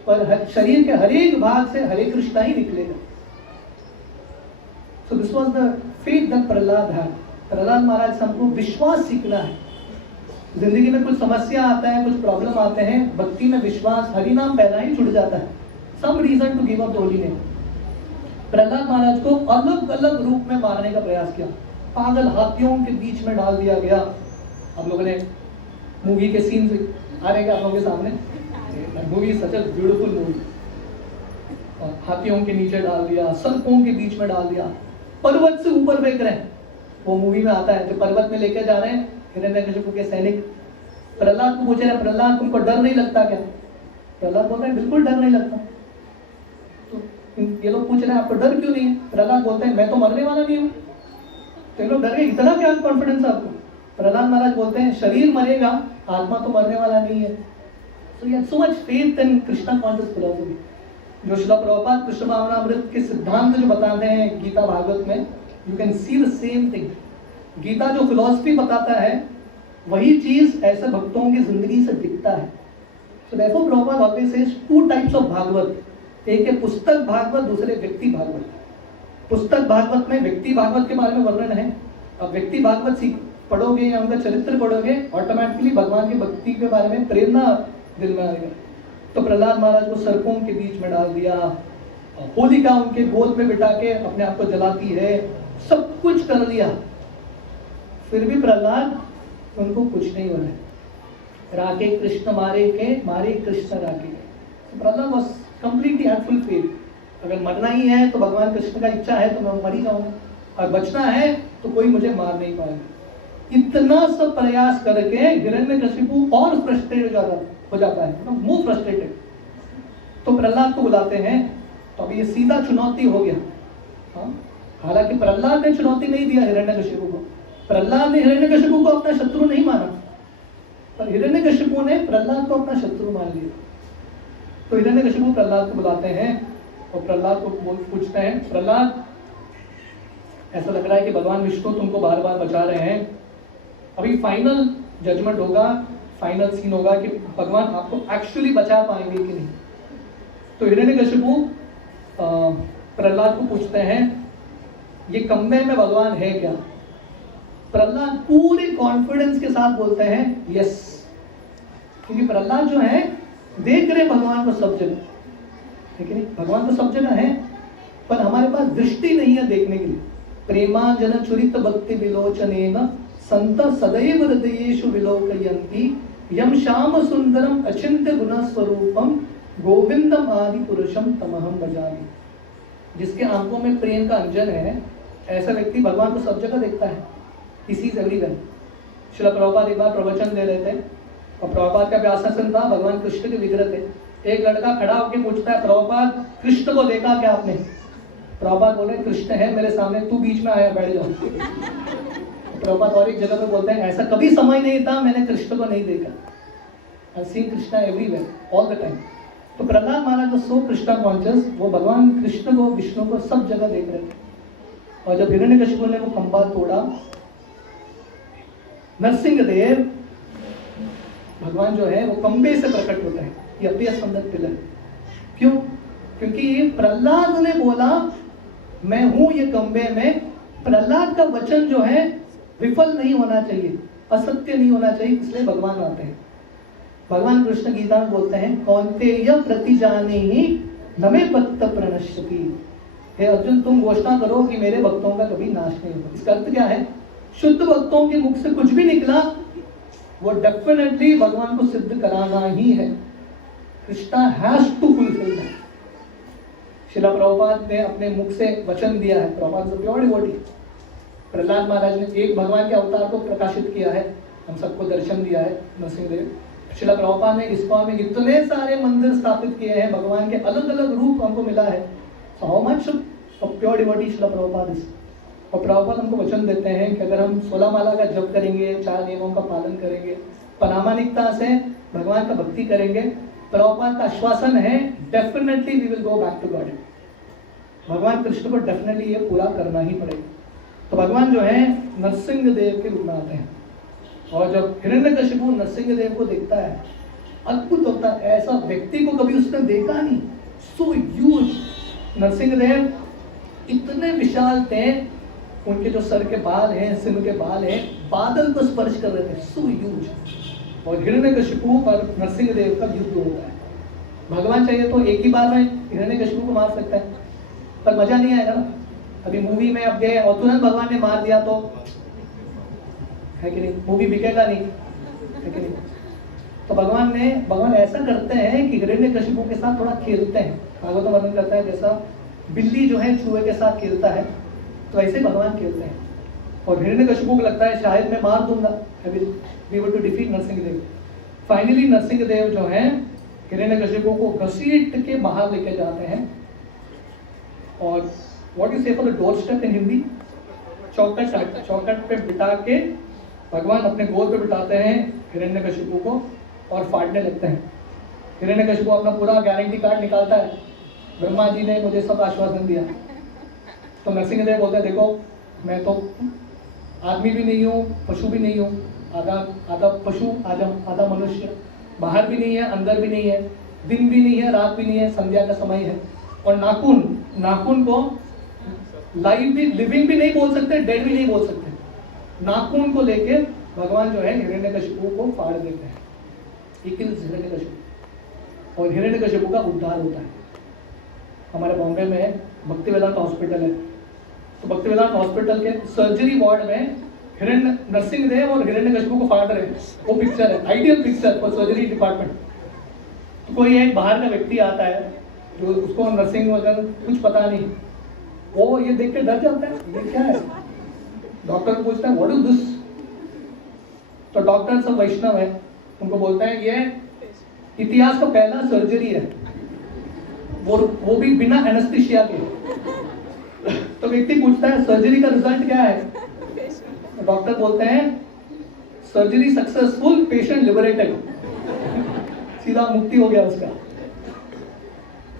पर शरीर के हर एक भाग से हरे कृष्णा ही निकलेगा। So this was the faith that Prahlad had. Prahlad Maharaj से हमको विश्वास सीखना है। जिंदगी में कुछ समस्या आता है, कुछ प्रॉब्लम आते हैं, भक्ति में विश्वास, हरि नाम पहला ही छूट जाता है, some reason to give up the holy name. Prahlad Maharaj को अलग अलग रूप में मारने का प्रयास किया, पागल हाथियों के बीच में डाल दिया गया। आप लोगों ने मूवी के सीन आ रहे क्या आप लोगों के सामने, movie such a beautiful movie. हाथियों के नीचे डाल दिया, सर्पों के बीच में डाल दिया, पर्वत से ऊपर फेंक रहे हैं, वो मूवी में आता है, जो पर्वत में लेके जा रहे हैं हिरण्यकशिपु के सैनिक। प्रहलाद को पूछे रहे, प्रहलाद तुमको डर नहीं लगता क्या? प्रहलाद बोल रहे हैं बिल्कुल डर नहीं लगता। तो ये लोग पूछ रहे हैं आपको डर क्यों नहीं है? प्रहलाद बोलते हैं मैं तो मरने वाला नहीं हूँ। तो ये लोग डर गए, इतना क्या कॉन्फिडेंस है आपको? प्रहलाद महाराज बोलते हैं शरीर मरेगा, आत्मा तो मरने वाला नहीं है। So he had so much faith in Krishna conscious philosophy. जो श्रील प्रभुपाद कृष्ण भावनामृत के सिद्धांत जो बताते हैं गीता भागवत में, you can see the same thing. Gita जो फिलॉसफी बताता है वही चीज ऐसे भक्तों की जिंदगी से दिखता है। So therefore Prabhupada always says two types of Bhagavat, एक है पुस्तक भागवत, दूसरे व्यक्ति भागवत। पुस्तक भागवत में व्यक्ति भागवत के बारे में वर्णन है। अब व्यक्ति भागवत पढ़ोगे या उनका चरित्र पढ़ोगे, ऑटोमेटिकली भगवान की भक्ति के बारे में प्रेरणा दिल में आएगा। तो प्रहलाद महाराज को सर्पों के बीच में डाल दिया, होलिका उनके गोद में बिठा के अपने आप को जलाती है, सब कुछ कर दिया, फिर भी प्रहलाद उनको कुछ नहीं हो रहा है। राके कृष्ण मारे के, मारे कृष्ण राके। तो Prahlad was completely had full faith. अगर मरना ही है तो भगवान कृष्ण का इच्छा है तो मैं मर ही जाऊंगा, और बचना है तो कोई मुझे मार नहीं पाएगा। इतना सब प्रयास करके हिरण्यकशिपु और फ्रस्ट्रेटेड हो जाता है, मोर फ्रस्ट्रेटेड। तो प्रहलाद को बुलाते हैं। तो अभी ये सीधा चुनौती हो गया। हालांकि प्रहलाद ने चुनौती नहीं दिया हिरण्यकशिपु को, प्रहलाद ने हिरण्यकशिपु को अपना शत्रु नहीं माना, पर हिरण्यकशिपु ने प्रहलाद को अपना शत्रु मान लिया। तो हिरण्यकशिपु प्रहलाद को बुलाते हैं और प्रहलाद को पूछते हैं, प्रहलाद ऐसा लग रहा है कि भगवान विष्णु तुमको बार बार बचा रहे हैं, अभी फाइनल जजमेंट होगा, फाइनल सीन होगा कि भगवान आपको एक्चुअली बचा पाएंगे कि नहीं। तो हिरण्यकशिपु प्रहलाद को पूछते हैं ये कम्बे में भगवान है क्या? प्रहलाद पूरे कॉन्फिडेंस के साथ बोलते हैं यस, क्योंकि प्रहलाद जो है देख रहे भगवान को सब जगह, ठीक है, भगवान तो सब जगह है, पर हमारे पास दृष्टि नहीं है देखने के लिए। प्रेमांजन छुरित भक्ति विलोचनेन संत सदैव हृदयेषु विलोकयन्ति यम श्याम सुंदरम अचिंत्य गुण स्वरूपम गोविंदम आदि पुरुषम तमहम भजामि। जिसके आंखों में प्रेम का अंजन है, ऐसा व्यक्ति भगवान को सब जगह देखता है, इसी एवरीवेयर। श्रील प्रभुपाद एक बार प्रवचन दे रहे थे और प्रभुपाद का व्यासासन था, भगवान कृष्ण के विग्रह थे। एक लड़का खड़ा होकर पूछता है, प्रभुपाद कृष्ण को देखा क्या आपने? प्रभुपाद बोल रहे हैं कृष्ण है मेरे सामने, तू बीच में आया बैठ जाओ। प्रभुपाद और एक जगह पे बोलते हैं ऐसा कभी समय नहीं था मैंने कृष्ण को नहीं देखा। I seen Krishna everywhere all the time. तो प्रहलाद महाराज को सो कृष्णा कॉन्शियस, वो भगवान कृष्ण को विष्णु को सब जगह देख रहे थे। और जब हिरण्यकशिपु ने वो खंबा तोड़ा, नरसिंहदेव भगवान जो है वो खंबे से प्रकट होता है। ये अपीयर्स फ्रॉम द पिलर। क्यों? क्योंकि प्रहलाद ने बोला मैं हूं ये खंबे में। प्रहलाद का वचन जो है विफल नहीं होना चाहिए, असत्य नहीं होना चाहिए, इसलिए भगवान आते हैं। भगवान कृष्ण गीता में बोलते हैं कौन्तेय प्रतिजानीहि न मे भक्त प्रणश्यति। हे अर्जुन, तुम घोषणा करो कि मेरे भक्तों का कभी नाश नहीं होगा। इसका अर्थ क्या है? शुद्ध भक्तों के मुख से कुछ भी निकला वो डेफिनेटली भगवान को सिद्ध कराना ही है। Krishna has to fulfil that. Srila Prabhupada ने अपने मुख से वचन दिया है। प्रभुपाद से प्योर डिवोटी। प्रहलाद महाराज ने एक भगवान के अवतार को प्रकाशित किया है, हम सबको दर्शन दिया है नरसिंहदेव। श्रील प्रभुपाद ने इस्कॉन में इतने सारे मंदिर स्थापित किए हैं, भगवान के अलग अलग रूप हमको मिला है। So how much of pure devotee Srila Prabhupada is. और प्रभुपाद हमको वचन देते हैं कि अगर हम 16 माला का जप करेंगे, 4 नियमों का पालन करेंगे, प्रामाणिकता से भगवान का भक्ति करेंगे, प्रभुपाद का आश्वासन है definitely we will go back to God. भगवान कृष्ण को डेफिनेटली ये पूरा करना ही पड़ेगा। तो भगवान जो है नरसिंहदेव के रूप में आते हैं। और जब हिरण्यकशिपु नरसिंहदेव को देखता है, अद्भुत होता है। ऐसा व्यक्ति को कभी उसने देखा नहीं। So huge. नरसिंहदेव इतने विशाल थे, उनके जो सर के बाल हैं, सिर के बाल हैं, बादल को स्पर्श कर रहे थे। So huge. और हिरण्यकशिपु और नरसिंहदेव का युद्ध होता है। भगवान चाहिए तो एक ही बार में हिरण्यकशिपु को मार सकता है, पर मजा नहीं आएगा ना। अभी मूवी में अब गए और तुरंत भगवान ने मार दिया तो है कि नहीं, मूवी बिकेगा नहीं, है कि नहीं। तो भगवान ऐसा करते हैं कि हिरण्यकशिपु के साथ थोड़ा खेलते हैं। भागवत वर्णन करता है जैसा बिल्ली जो है चूहे के साथ खेलता है, तो ऐसे भगवान खेलते हैं। और हिरण्यकशिपु को लगता है शायद मैं मार दूंगा, I will be able to defeat Narasimhadev. Finally Narasimhadev जो है हिरण्यकशिपु को घसीट के बाहर लेके जाते हैं। और व्हाट यू से for the door step in Hindi? चौखट पे बिठा के भगवान अपने गोद पे बिठाते हैं हिरण्यकशिपु को और फाड़ने लगते हैं। हिरण्यकशिपु अपना पूरा गारंटी कार्ड निकालता है, ब्रह्मा जी ने मुझे सब आश्वासन दिया। तो नरसिंहदेव बोलते हैं देखो मैं तो आदमी भी नहीं हूँ, पशु भी नहीं हूँ, आधा पशु आधा मनुष्य, बाहर भी नहीं है अंदर भी नहीं है, दिन भी नहीं है रात भी नहीं है, संध्या का समय है। और नाखून को लिविंग भी नहीं बोल सकते, डेड भी नहीं बोल सकते। नाखून को लेके भगवान जो है हिरण्यकशिपु को फाड़ देते हैं। हिरण्यकशिपु और हिरण्यकशिपु का उद्धार होता है। हमारे बॉम्बे में भक्ति वेदांत हॉस्पिटल है, तो भक्ति वेदांत हॉस्पिटल के सर्जरी वार्ड में नरसिंहदेव और हिरण्यकशिपु को फाड़ रहे हैं। वो पिक्चर है, ideal picture for surgery department. तो कोई एक बाहर का व्यक्ति आता है जो उसको नर्सिंग वगैरह कुछ पता नहीं, वो ये देख के डर जाता है, ये क्या है। डॉक्टर को पूछता है व्हाट इज दिस। तो डॉक्टर सब वैष्णव है, उनको बोलता है ये इतिहास का पहला सर्जरी है, वो भी बिना एनेस्थीसिया के। तो व्यक्ति पूछता है सर्जरी का रिजल्ट क्या है। तो डॉक्टर बोलते हैं सर्जरी सक्सेसफुल, पेशेंट लिबरेटेड। सीधा मुक्ति हो गया उसका।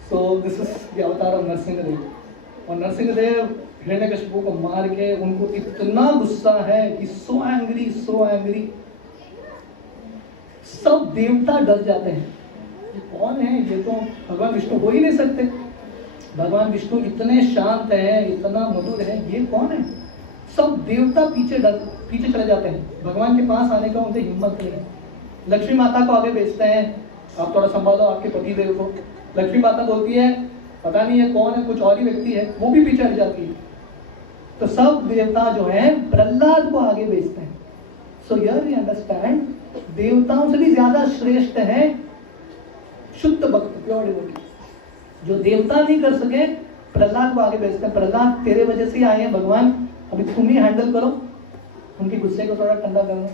सो दिस इज द अवतार ऑफ नरसिंहदेव। और नरसिंहदेव हिरण्यकशिपु को मार के, उनको इतना गुस्सा है कि सो एंग्री, सब देवता डर जाते हैं। ये कौन है? ये तो भगवान विष्णु हो ही नहीं सकते। भगवान विष्णु इतने शांत हैं, इतना मधुर है, ये कौन है? सब देवता पीछे चले जाते हैं, भगवान के पास आने का उनसे हिम्मत नहीं है। लक्ष्मी माता को आगे भेजते हैं, आप थोड़ा संभालो आपके पति देव को। लक्ष्मी माता बोलती है पता नहीं है कौन है, कुछ और ही व्यक्ति है, वो भी पीछे हट जाती है। तो सब देवता जो हैं प्रहलाद को आगे भेजते हैं। सो हियर वी अंडरस्टैंड, देवताओं से भी ज्यादा श्रेष्ठ है शुद्ध भक्त, प्योर डिवोटी। जो देवता नहीं कर सके, प्रहलाद को आगे भेजते हैं। प्रहलाद तेरे वजह से आए हैं भगवान, अभी तुम ही हैंडल करो, उनके गुस्से को थोड़ा ठंडा करना।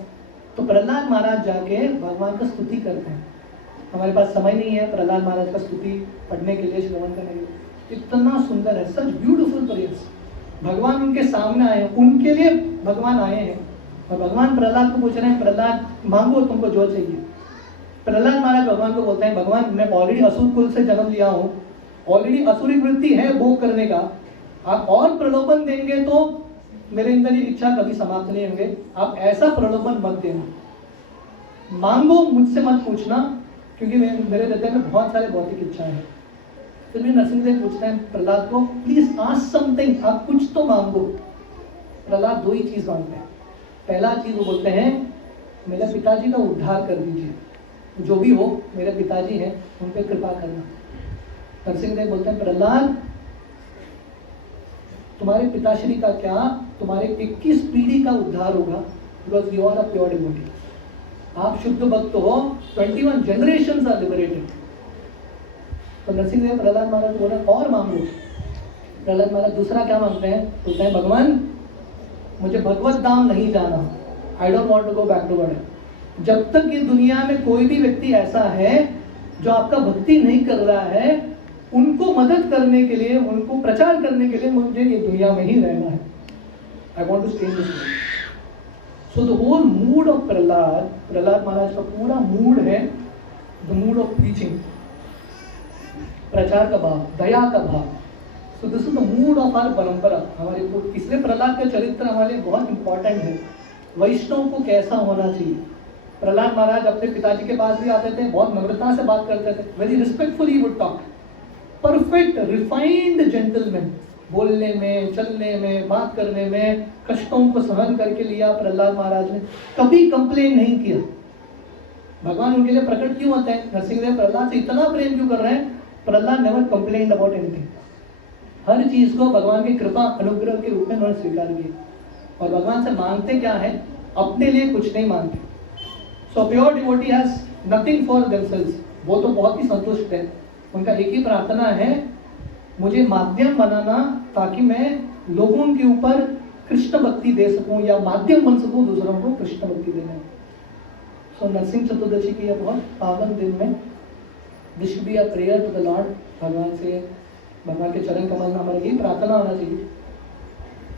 तो प्रहलाद महाराज जाके भगवान का स्तुति करते हैं। हमारे पास समय नहीं है प्रहलाद महाराज का स्तुति पढ़ने के लिए, श्रवण करने के लिए, इतना सुंदर है, सच ब्यूटीफुल प्रेयर्स। भगवान उनके सामने आए हैं, उनके लिए भगवान आए हैं, और भगवान प्रहलाद को पूछ रहे हैं, प्रहलाद मांगो तुमको जो चाहिए। प्रहलाद महाराज भगवान को बोलते हैं, भगवान मैं ऑलरेडी असुर कुल से जन्म लिया हूँ, ऑलरेडी असुरी वृत्ति है भोग करने का, आप और प्रलोभन देंगे तो मेरे अंदर ये इच्छा कभी समाप्त नहीं होंगे, आप ऐसा प्रलोभन मत देना, मांगो मुझसे मत पूछना, क्योंकि मेरे हृदय में बहुत सारे भौतिक इच्छाएं हैं। फिर भी नरसिंहदेव पूछते हैं प्रहलाद को, प्लीज आस्क समथिंग, आप कुछ तो मांगो। प्रहलाद दो ही चीज मांगते हैं। पहला चीज वो बोलते हैं, मेरे पिताजी का उद्धार कर दीजिए, जो भी हो मेरे पिताजी हैं उन पर कृपा करना। नरसिंहदेव बोलते हैं, प्रहलाद तुम्हारे पिताश्री का क्या, तुम्हारे 21 पीढ़ी का उद्धार होगा, because you are a pure devotee, आप शुद्ध भक्त हो, 21 जनरेशंस आर लिबरेटेड। तो नरसिंहदेव प्रहलाद महाराज बोल रहे हैं और मांगो। प्रहलाद महाराज दूसरा क्या मांगते हैं, बोलते हैं भगवान मुझे भगवत धाम नहीं जाना, I don't want to go back to world. जब तक ये दुनिया में कोई भी व्यक्ति ऐसा है जो आपका भक्ति नहीं कर रहा है, उनको मदद करने के लिए, उनको प्रचार करने के लिए मुझे ये दुनिया में ही रहना है। I want to stay in this world. So the whole mood of Prahlad Maharaj का पूरा मूड है द मूड ऑफ टीचिंग, प्रचार का भाव, दया का भाव। So this is the mood of our parampara. हमारे इसलिए प्रहलाद का चरित्र हमारे लिए बहुत इंपॉर्टेंट है। वैष्णव को कैसा होना चाहिए। प्रहलाद महाराज अपने पिताजी के पास भी आते थे, बहुत नम्रता से बात करते थे, very respectfully would talk, perfect refined gentleman, बोलने में, चलने में, बात करने में, कष्टों को सहन करके लिया प्रहलाद महाराज ने, कभी कंप्लेन नहीं किया। भगवान उनके लिए प्रकट क्यों होते हैं, नरसिंहदेव प्रहलाद से इतना प्रेम क्यों कर रहे हैं, Prahlad never complained about anything. हर चीज को भगवान की कृपा अनुग्रह के रूप में उन्होंने स्वीकार किया। और भगवान से मांगते क्या है, अपने लिए कुछ नहीं मांगते। So pure devotee has nothing for themselves, वो तो बहुत ही संतुष्ट है। उनका एक ही प्रार्थना है, मुझे माध्यम बनाना ताकि मैं लोगों के ऊपर कृष्ण भक्ति दे सकूं, या माध्यम बन सकूं दूसरों को कृष्ण भक्ति देने। सो नरसिंह चतुर्दशी के बहुत पावन दिन में this should be a prayer to the Lord. भगवान से, भगवान के चरण कमल में हमारी यही प्रार्थना होना चाहिए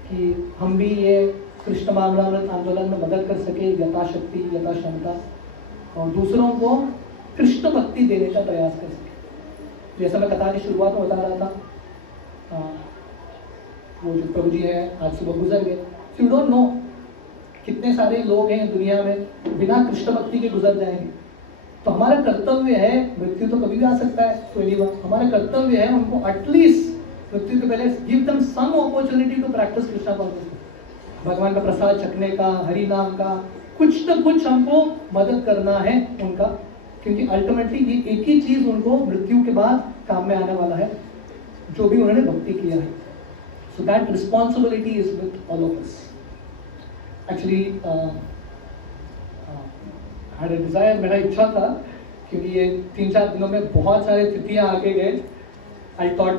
कि हम भी ये कृष्ण भावनामृत आंदोलन में मदद कर सके, यथाशक्ति यथाक्षमता, और दूसरों को कृष्ण भक्ति देने का प्रयास कर सके। जैसा मैं कथा की शुरुआत में बता रहा था, वो जो प्रभु जी है आज सुबह गुजर गए। यू डोंट नो कितने सारे लोग हैं दुनिया में बिना कृष्ण भक्ति के गुजर जाएंगे। तो हमारा कर्तव्य है, मृत्यु तो कभी भी आ सकता है, तो हमारा कर्तव्य है उनको एटलीस्ट मृत्यु के पहले give them some opportunity to practise Krishna consciousness, भगवान का प्रसाद चखने का, हरि नाम का, कुछ न कुछ हमको मदद करना है उनका, क्योंकि अल्टीमेटली ये एक ही चीज उनको मृत्यु के बाद काम में आने वाला है, जो भी उन्होंने भक्ति किया है। So that responsibility is with all of us. Actually had a desire, मेरा इच्छा था, क्योंकि ये 3-4 दिनों में बहुत सारे तिथियां आके गए। आई थॉट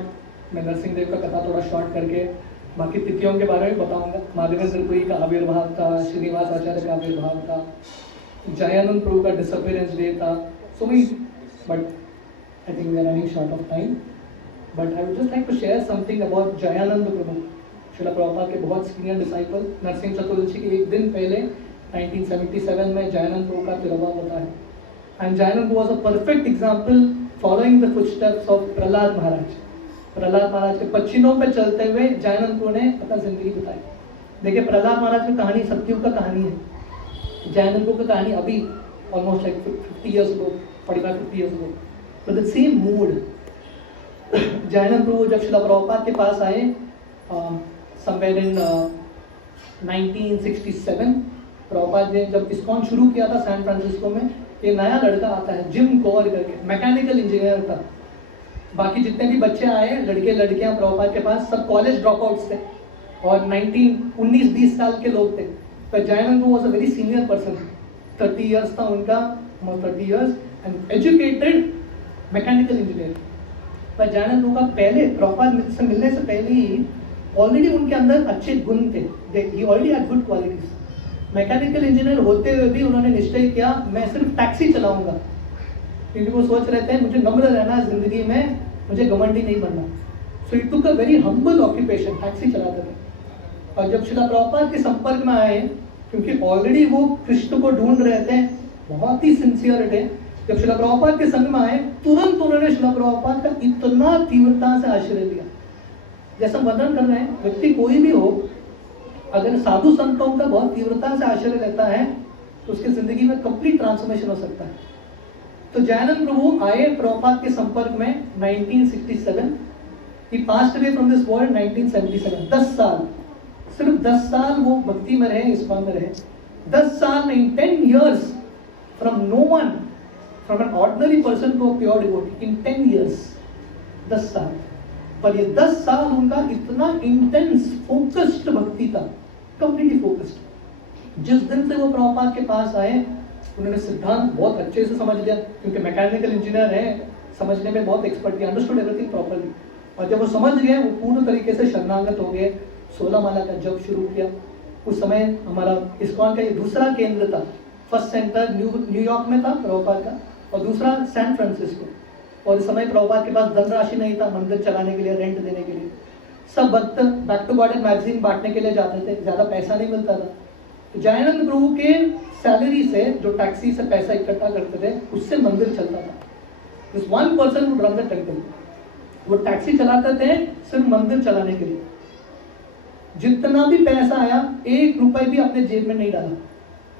मैं नरसिंहदेव का कथा थोड़ा शॉर्ट करके बाकी तिथियों के बारे में बताऊंगा। माधवेंद्र पुरी का आविर्भाव था, श्रीनिवास आचार्य का आविर्भाव था, जयानंद प्रभु का डिसअपियरेंस डे था, so many, but I think we are running short of time. But I would just like to share something about Jayanand Prabhu, Srila Prabhupada के बहुत सीनियर डिसाइपल। नरसिंह चतुर्दशी के एक दिन पहले 1977 में जयानंद प्रभु का तिरुभाव होता है। And Jayanand Prabhu was a perfect example following the footsteps of Prahlad महाराज। प्रहलाद महाराज के पच्छिनों पे चलते हुए जयानंद प्रभु ने अपना जिंदगी बिताई। देखिए प्रहलाद महाराज की कहानी सतयुग का कहानी है, जयानंद प्रभु की कहानी अभी almost like 50 years ago, 45-50 years ago, but the same mood। Jayanand प्रभु जब श्रील प्रभुपाद के पास आए somewhere in 1967, प्रभुपाद ने जब इस्कॉन शुरू किया था सैन फ्रांसिस्को में, एक नया लड़का आता है जिम कोवर करके, मैकेनिकल इंजीनियर था। बाकी जितने भी बच्चे आए, लड़के लड़कियां प्रभुपाद के पास, सब कॉलेज ड्रॉप आउट्स थे और 19-20 साल के लोग थे। पर Jayananda Prabhu was a very senior person, 30 years था उनका, 30 years, and educated mechanical engineer. पर जयानंद प्रभु का पहले प्रभुपाद से मिलने से पहले ही ऑलरेडी उनके अंदर अच्छे गुण थे, he already had good qualities. Mechanical engineer होते हुए भी उन्होंने निश्चय किया मैं सिर्फ टैक्सी चलाऊंगा, क्योंकि वो सोच रहे थे मुझे नम्र रहना है जिंदगी में, मुझे घमंडी नहीं बनना। So it took a very humble occupation, taxi चलाते थे। और जब श्रीला प्रभुपाद के संपर्क में आए, क्योंकि ऑलरेडी वो कृष्ण को ढूंढ रहे थे, बहुत ही सिंसियर थे, जब श्रीला प्रभुपाद के संग में आए तुरंत उन्होंने श्रीला प्रभुपाद का इतना तीव्रता से आश्रय लिया। जैसा वर्णन कर रहे हैं, व्यक्ति कोई भी हो, अगर साधु संतों का बहुत तीव्रता से आश्रय लेता है तो उसकी जिंदगी में कंप्लीट ट्रांसफॉर्मेशन हो सकता है। तो जयानंद प्रभु आए प्रभुपाद के संपर्क में 1967, he passed away from this world 1977। 10 साल, सिर्फ 10 साल वो भक्ति में रहे, इस्कॉन में रहे। 10 साल नहीं, 10 years from no one, from an ordinary person to a pure devotee in 10 years, 10 साल। पर ये 10 साल उनका इतना इंटेंस फोकस्ड भक्ति था, कंप्लीटली फोकस्ड। जिस दिन से वो प्रभुपाद के पास आए उन्होंने सिद्धांत बहुत अच्छे से समझ लिया, क्योंकि मैकेनिकल इंजीनियर है, समझने में बहुत एक्सपर्ट थे, अंडरस्टूड एवरीथिंग प्रॉपर्ली। और जब वो समझ गए, वो पूर्ण तरीके से शरणागत हो गए, 16 माला का जप शुरू किया। उस समय हमारा इस्कॉन का ये दूसरा केंद्र था। फर्स्ट सेंटर न्यूयॉर्क में था प्रभुपाद का, और दूसरा सैन फ्रांसिस्को। और इस समय प्रभुपाद के पास धनराशि नहीं था मंदिर चलाने के लिए, रेंट देने के लिए। सब भक्त बैक टू गॉड मैगजीन बांटने के लिए जाते थे, ज़्यादा पैसा नहीं मिलता था। जयानंद प्रभु के सैलरी से, जो टैक्सी से पैसा इकट्ठा करते थे, उससे मंदिर चलता था। This one person would run the temple. वो टैक्सी चलाते थे सिर्फ मंदिर चलाने के लिए। जितना भी पैसा आया, 1 रुपए भी अपने जेब में नहीं डाला।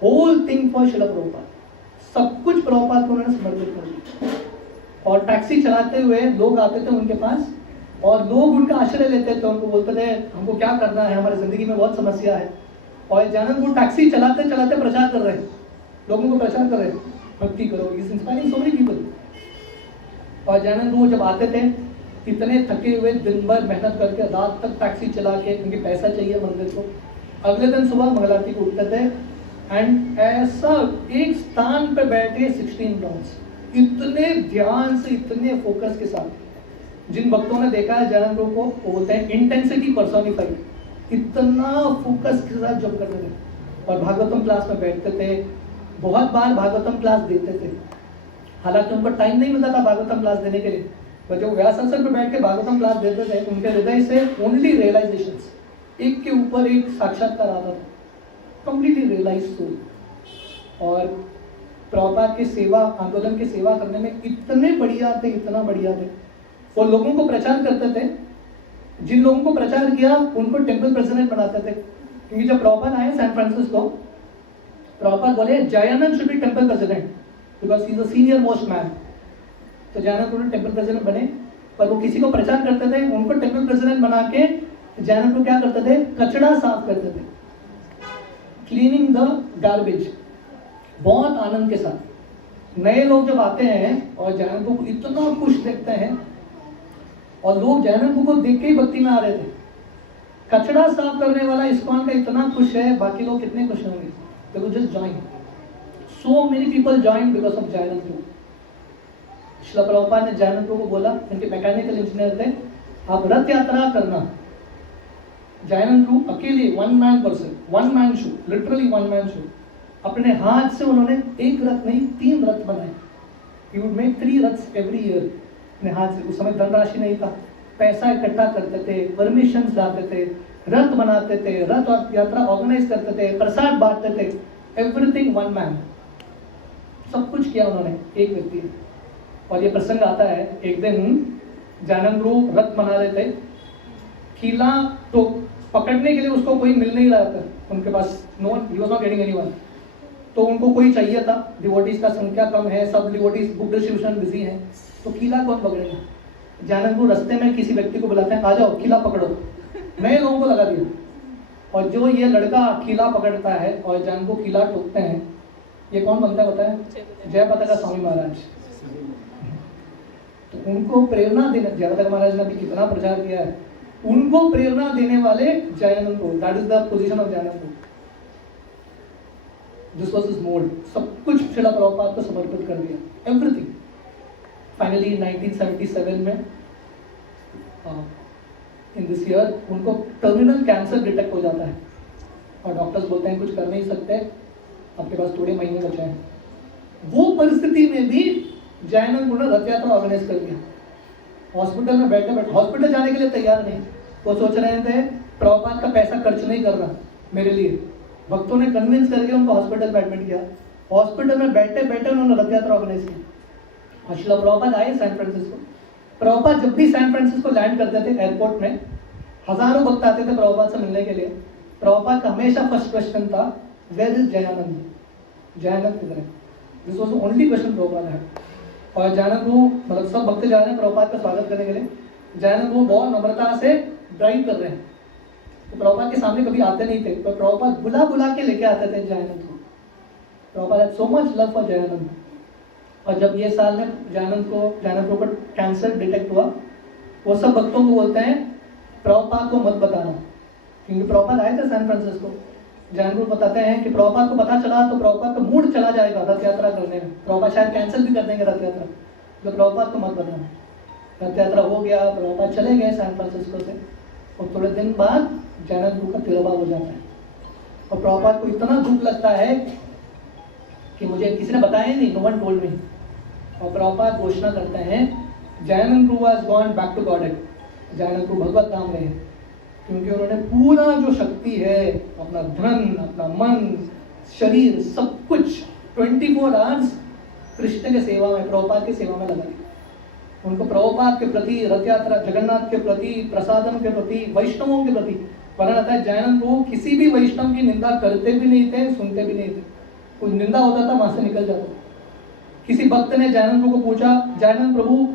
Whole thing for Srila Prabhupada, सब कुछ प्रभुपाद को उन्होंने समर्पित कर दिया। और टैक्सी चलाते हुए लोग आते थे उनके पास, और लोग उनका आश्रय लेते थे, उनको बोलते थे हमको क्या करना है, हमारी जिंदगी में बहुत समस्या है। और जयानंद वो टैक्सी चलाते चलाते प्रचार कर रहे हैं, लोगों को प्रचार कर रहे हैं, भक्ति करो, is inspiring so many people. और जयानंद वो जब आते थे, इतने थके हुए, दिन भर मेहनत करके, रात तक टैक्सी चला के, क्योंकि पैसा चाहिए मंदिर को। अगले दिन सुबह मंगल आरती को उठते थे, एंड ऐसा एक स्थान पे बैठे 16 राउंड्स, इतने ध्यान से, इतने फोकस के साथ। जिन भक्तों ने देखा है जयानंद प्रभु को, वो बोलते हैं इंटेंसिटी पर्सोनिफाइड, इतना फोकस के साथ जब करते थे। और भागवतम क्लास में बैठते थे, बहुत बार भागवतम क्लास देते थे। हालांकि उनको टाइम नहीं मिलता था भागवतम क्लास देने के लिए, पर जब व्यासासन पर बैठ के भागवतम क्लास देते थे, उनके हृदय से ओनली रियलाइजेशंस, एक के ऊपर एक साक्षात्कार आता था, कंप्लीटली रियलाइज सोल। और प्रभुपाद के सेवा आंदोलन की सेवा करने में इतने बढ़िया थे, इतना बढ़िया थे। वो लोगों को प्रचार करते थे, जिन लोगों को प्रचार किया उनको टेंपल प्रेसिडेंट बनाते थे। क्योंकि जब प्रभुपाद आए सैन फ्रांसिस्को, प्रभुपाद बोले Jayanand should be temple president because he is the senior most man. तो जयानंद उन्होंने टेंपल प्रेसिडेंट बने, पर वो किसी को प्रचार करते थे, उनको टेंपल प्रेसिडेंट बना के जयानंद को क्या करते थे, कचड़ा साफ करते थे, क्लीनिंग द गार्बेज, बहुत आनंद के साथ। नए लोग जब आते हैं और जयानंद को इतना खुश देखते हैं, और लोग जयानंद को देख के ही भक्ति में आ रहे थे। कचड़ा साफ करने वाला इस्कॉन का इतना खुश है, बाकी लोग कितने खुश होंगे। They would just join. So many people joined because of Jayanand प्रभु। श्रील प्रभुपाद ने जयानंद प्रभु को बोला, उनके मैकेनिकल इंजीनियर थे, आप रथ यात्रा करना। जयानंद प्रभु अकेले, one man show, literally one man show, अपने हाथ से उन्होंने एक रथ नहीं 3 रथ बनाए। He would make 3 रथ्स every year अपने हाथ से। उस समय धनराशि नहीं था, पैसा इकट्ठा करते थे, परमिशंस लाते थे, रथ बनाते थे, रथ यात्रा ऑर्गेनाइज करते थे, प्रसाद बांटते थे, एवरीथिंग वन मैन, सब कुछ किया उन्होंने, एक व्यक्ति ने। और ये प्रसंग आता है, एक दिन जयानंद प्रभु रथ बना रहे थे, किला तो पकड़ने के लिए उसको कोई मिल नहीं रहा था उनके पास, no one, he was not getting anyone. तो उनको कोई चाहिए था, डिवोटीज का संख्या कम है, सब डिवोटीज बुक डिस्ट्रीब्यूशन बिजी हैं, तो किला कौन पकड़ेगा। जयानंद प्रभु रास्ते में किसी व्यक्ति को बुलाते हैं, आ जाओ किला पकड़ो, नए लोगों को लगा दिया। और जो ये लड़का किला पकड़ता है और जयानंद को किला ठोकते हैं, ये कौन बनता है बताएं, जय पताका स्वामी महाराज। तो उनको प्रेरणा देने, जय पताका महाराज ने अभी कितना प्रचार किया है, उनको प्रेरणा देने वाले Jayananda Prabhu, that is the position of Jayananda Prabhu. This was his mould, सब कुछ श्रील प्रभुपाद को समर्पित कर दिया, एवरीथिंग। फाइनली 1977 में इन दिस ईयर उनको टर्मिनल कैंसर डिटेक्ट हो जाता है, और डॉक्टर्स बोलते हैं कुछ कर नहीं सकते, आपके पास थोड़े महीने बचे हैं। वो परिस्थिति में भी जयानंद ने रथ यात्रा ऑर्गेनाइज कर दिया। हॉस्पिटल में बैठे बैठे हॉस्पिटल जाने के लिए तैयार नहीं, वो सोच रहे थे प्रभुपाद का पैसा खर्च नहीं करना मेरे लिए। भक्तों ने कन्विंस करके उनको हॉस्पिटल में एडमिट किया। हॉस्पिटल में बैठे बैठे उन्होंने रथ यात्रा ऑर्गेनाइज की और श्रील प्रभुपाद आए सैन फ्रांसिस्को। प्रभुपाद जब भी सैन फ्रांसिस्को लैंड करते थे एयरपोर्ट में, हजारों भक्त आते थे प्रभुपाद से मिलने के लिए। प्रभुपाद का हमेशा फर्स्ट क्वेश्चन था, वेयर इज जयानंद, जयानंद किधर है? This was the only question Prabhupada है। और जयानंद वो मतलब सब भक्त जा रहे हैं प्रभुपाद का स्वागत करने के लिए, जयानंद वो बहुत नम्रता से ड्राइव कर रहे हैं। तो प्रभुपाद के सामने कभी आते नहीं थे, तो प्रभुपाद बुला बुला के लेके आते थे जयानंद को। Prabhupada had so much love for Jayanand. और जब ये साल में जयानंद को ऊपर कैंसर डिटेक्ट हुआ, वो सब भक्तों को बोलते हैं प्रभुपाद को मत बताना, क्योंकि प्रभुपाद आए थे सैन फ्रांसिस्को। जयानंद को बताते हैं कि प्रभुपाद को पता चला तो प्रभुपाद का मूड चला जाएगा रथ यात्रा करने में, प्रभुपाद शायद कैंसिल भी कर देंगे रथ यात्रा, तो प्रभुपाद को मत बताना। रथ यात्रा हो गया, प्रभुपाद चले गए सैन फ्रांसिस्को से, और थोड़े दिन बाद जयानंद का तिरोभाव हो जाता है। और प्रभुपाद को इतना दुख लगता है कि मुझे किसी ने बताया ही नहीं, नो वन टोल्ड मी। और प्रभुपाद घोषणा करते हैं Jayananda Prabhu has gone back to Godhead, Jayananda Prabhu भगवत धाम गए, क्योंकि उन्होंने पूरा जो शक्ति है, अपना धन, अपना मन, शरीर, सब कुछ 24 आवर्स कृष्ण के सेवा में, प्रभुपाद की सेवा में लगा। उनको प्रभुपाद के प्रति, रथ यात्रा, जगन्नाथ के प्रति, प्रसादम के प्रति, वैष्णवों के प्रति, वर्णन आता है जयानंद प्रभु किसी भी वैष्णव की निंदा करते भी नहीं थे, सुनते भी नहीं थे। कोई निंदा होता था वहां से निकल जाता। किसी भक्त ने जयानंद प्रभु को पूछा, जयानंद प्रभु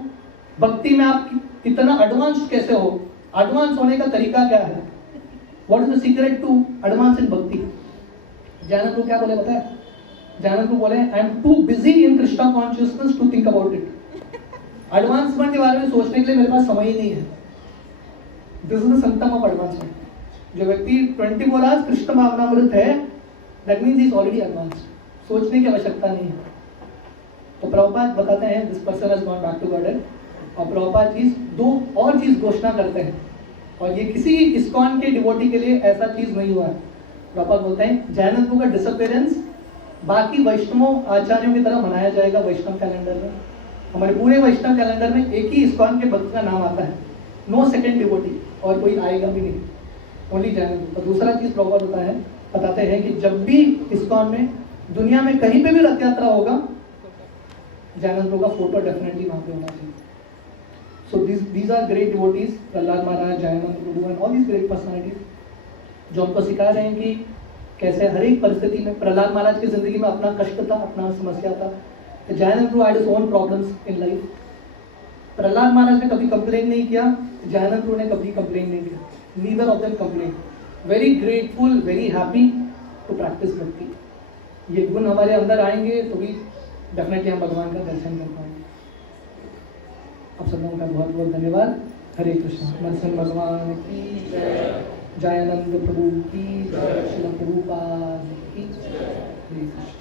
भक्ति में आप इतना एडवांस कैसे हो, एडवांस होने का तरीका क्या है, what is the secret to advance in bhakti? Jayananda प्रभु क्या बोले पता है? जयानंद प्रभु बोले, I am too busy in Krishna consciousness to think about it. Advancement के बारे में सोचने के लिए मेरे पास समय ही नहीं है। This is the symptom of advancement. जो व्यक्ति 24 आवर्स कृष्ण भावनामृत है, that means he is already advanced, सोचने की आवश्यकता नहीं है। तो प्रभुपाद बताते हैं this person has gone back to Godhead. और प्रभुपाद जी दो और चीज घोषणा करते हैं, और ये किसी इस्कॉन के डिवोटी के लिए ऐसा चीज नहीं हुआ है। प्रभुपाद बोलते हैं जयानंद प्रभु का डिसअपीयरेंस बाकी वैष्णव आचार्यों की तरह मनाया जाएगा वैष्णव कैलेंडर में। हमारे पूरे वैष्णव कैलेंडर में एक ही इस्कॉन के भक्त का नाम आता है, नो सेकेंड डिवोटी, और कोई आएगा भी नहीं, ओनली जयानंद। और दूसरा चीज प्रभुपाद बताते हैं कि जब भी इस्कॉन में, दुनिया में कहीं पे भी रथ यात्रा होगा, जयानंद प्रभु का फोटो डेफिनेटली वहां पे होना चाहिए। सो these are great devotees, Prahlad Maharaj, Jayanand Prabhu and all these great personalities, जो हमको सिखा रहे हैं कि कैसे हर एक परिस्थिति में, प्रहलाद महाराज की जिंदगी में अपना कष्ट था, अपना समस्या था, Jayananda Prabhu had his own problems in life. Prahlad Maharaj ने कभी कंप्लेन नहीं किया, जयानंद प्रभु ने कभी कंप्लेन नहीं किया, neither of them complain, very grateful, very happy to practise bhakti. ये गुण हमारे अंदर आएंगे तो भी डेफिनेटली हम भगवान का दर्शन कर पाएंगे। आप सब लोगों का बहुत बहुत धन्यवाद। हरे कृष्ण। नरसिंह भगवान की जय, जयानंद प्रभु की जय, श्रील प्रभुपाद की जय। हरे कृष्ण।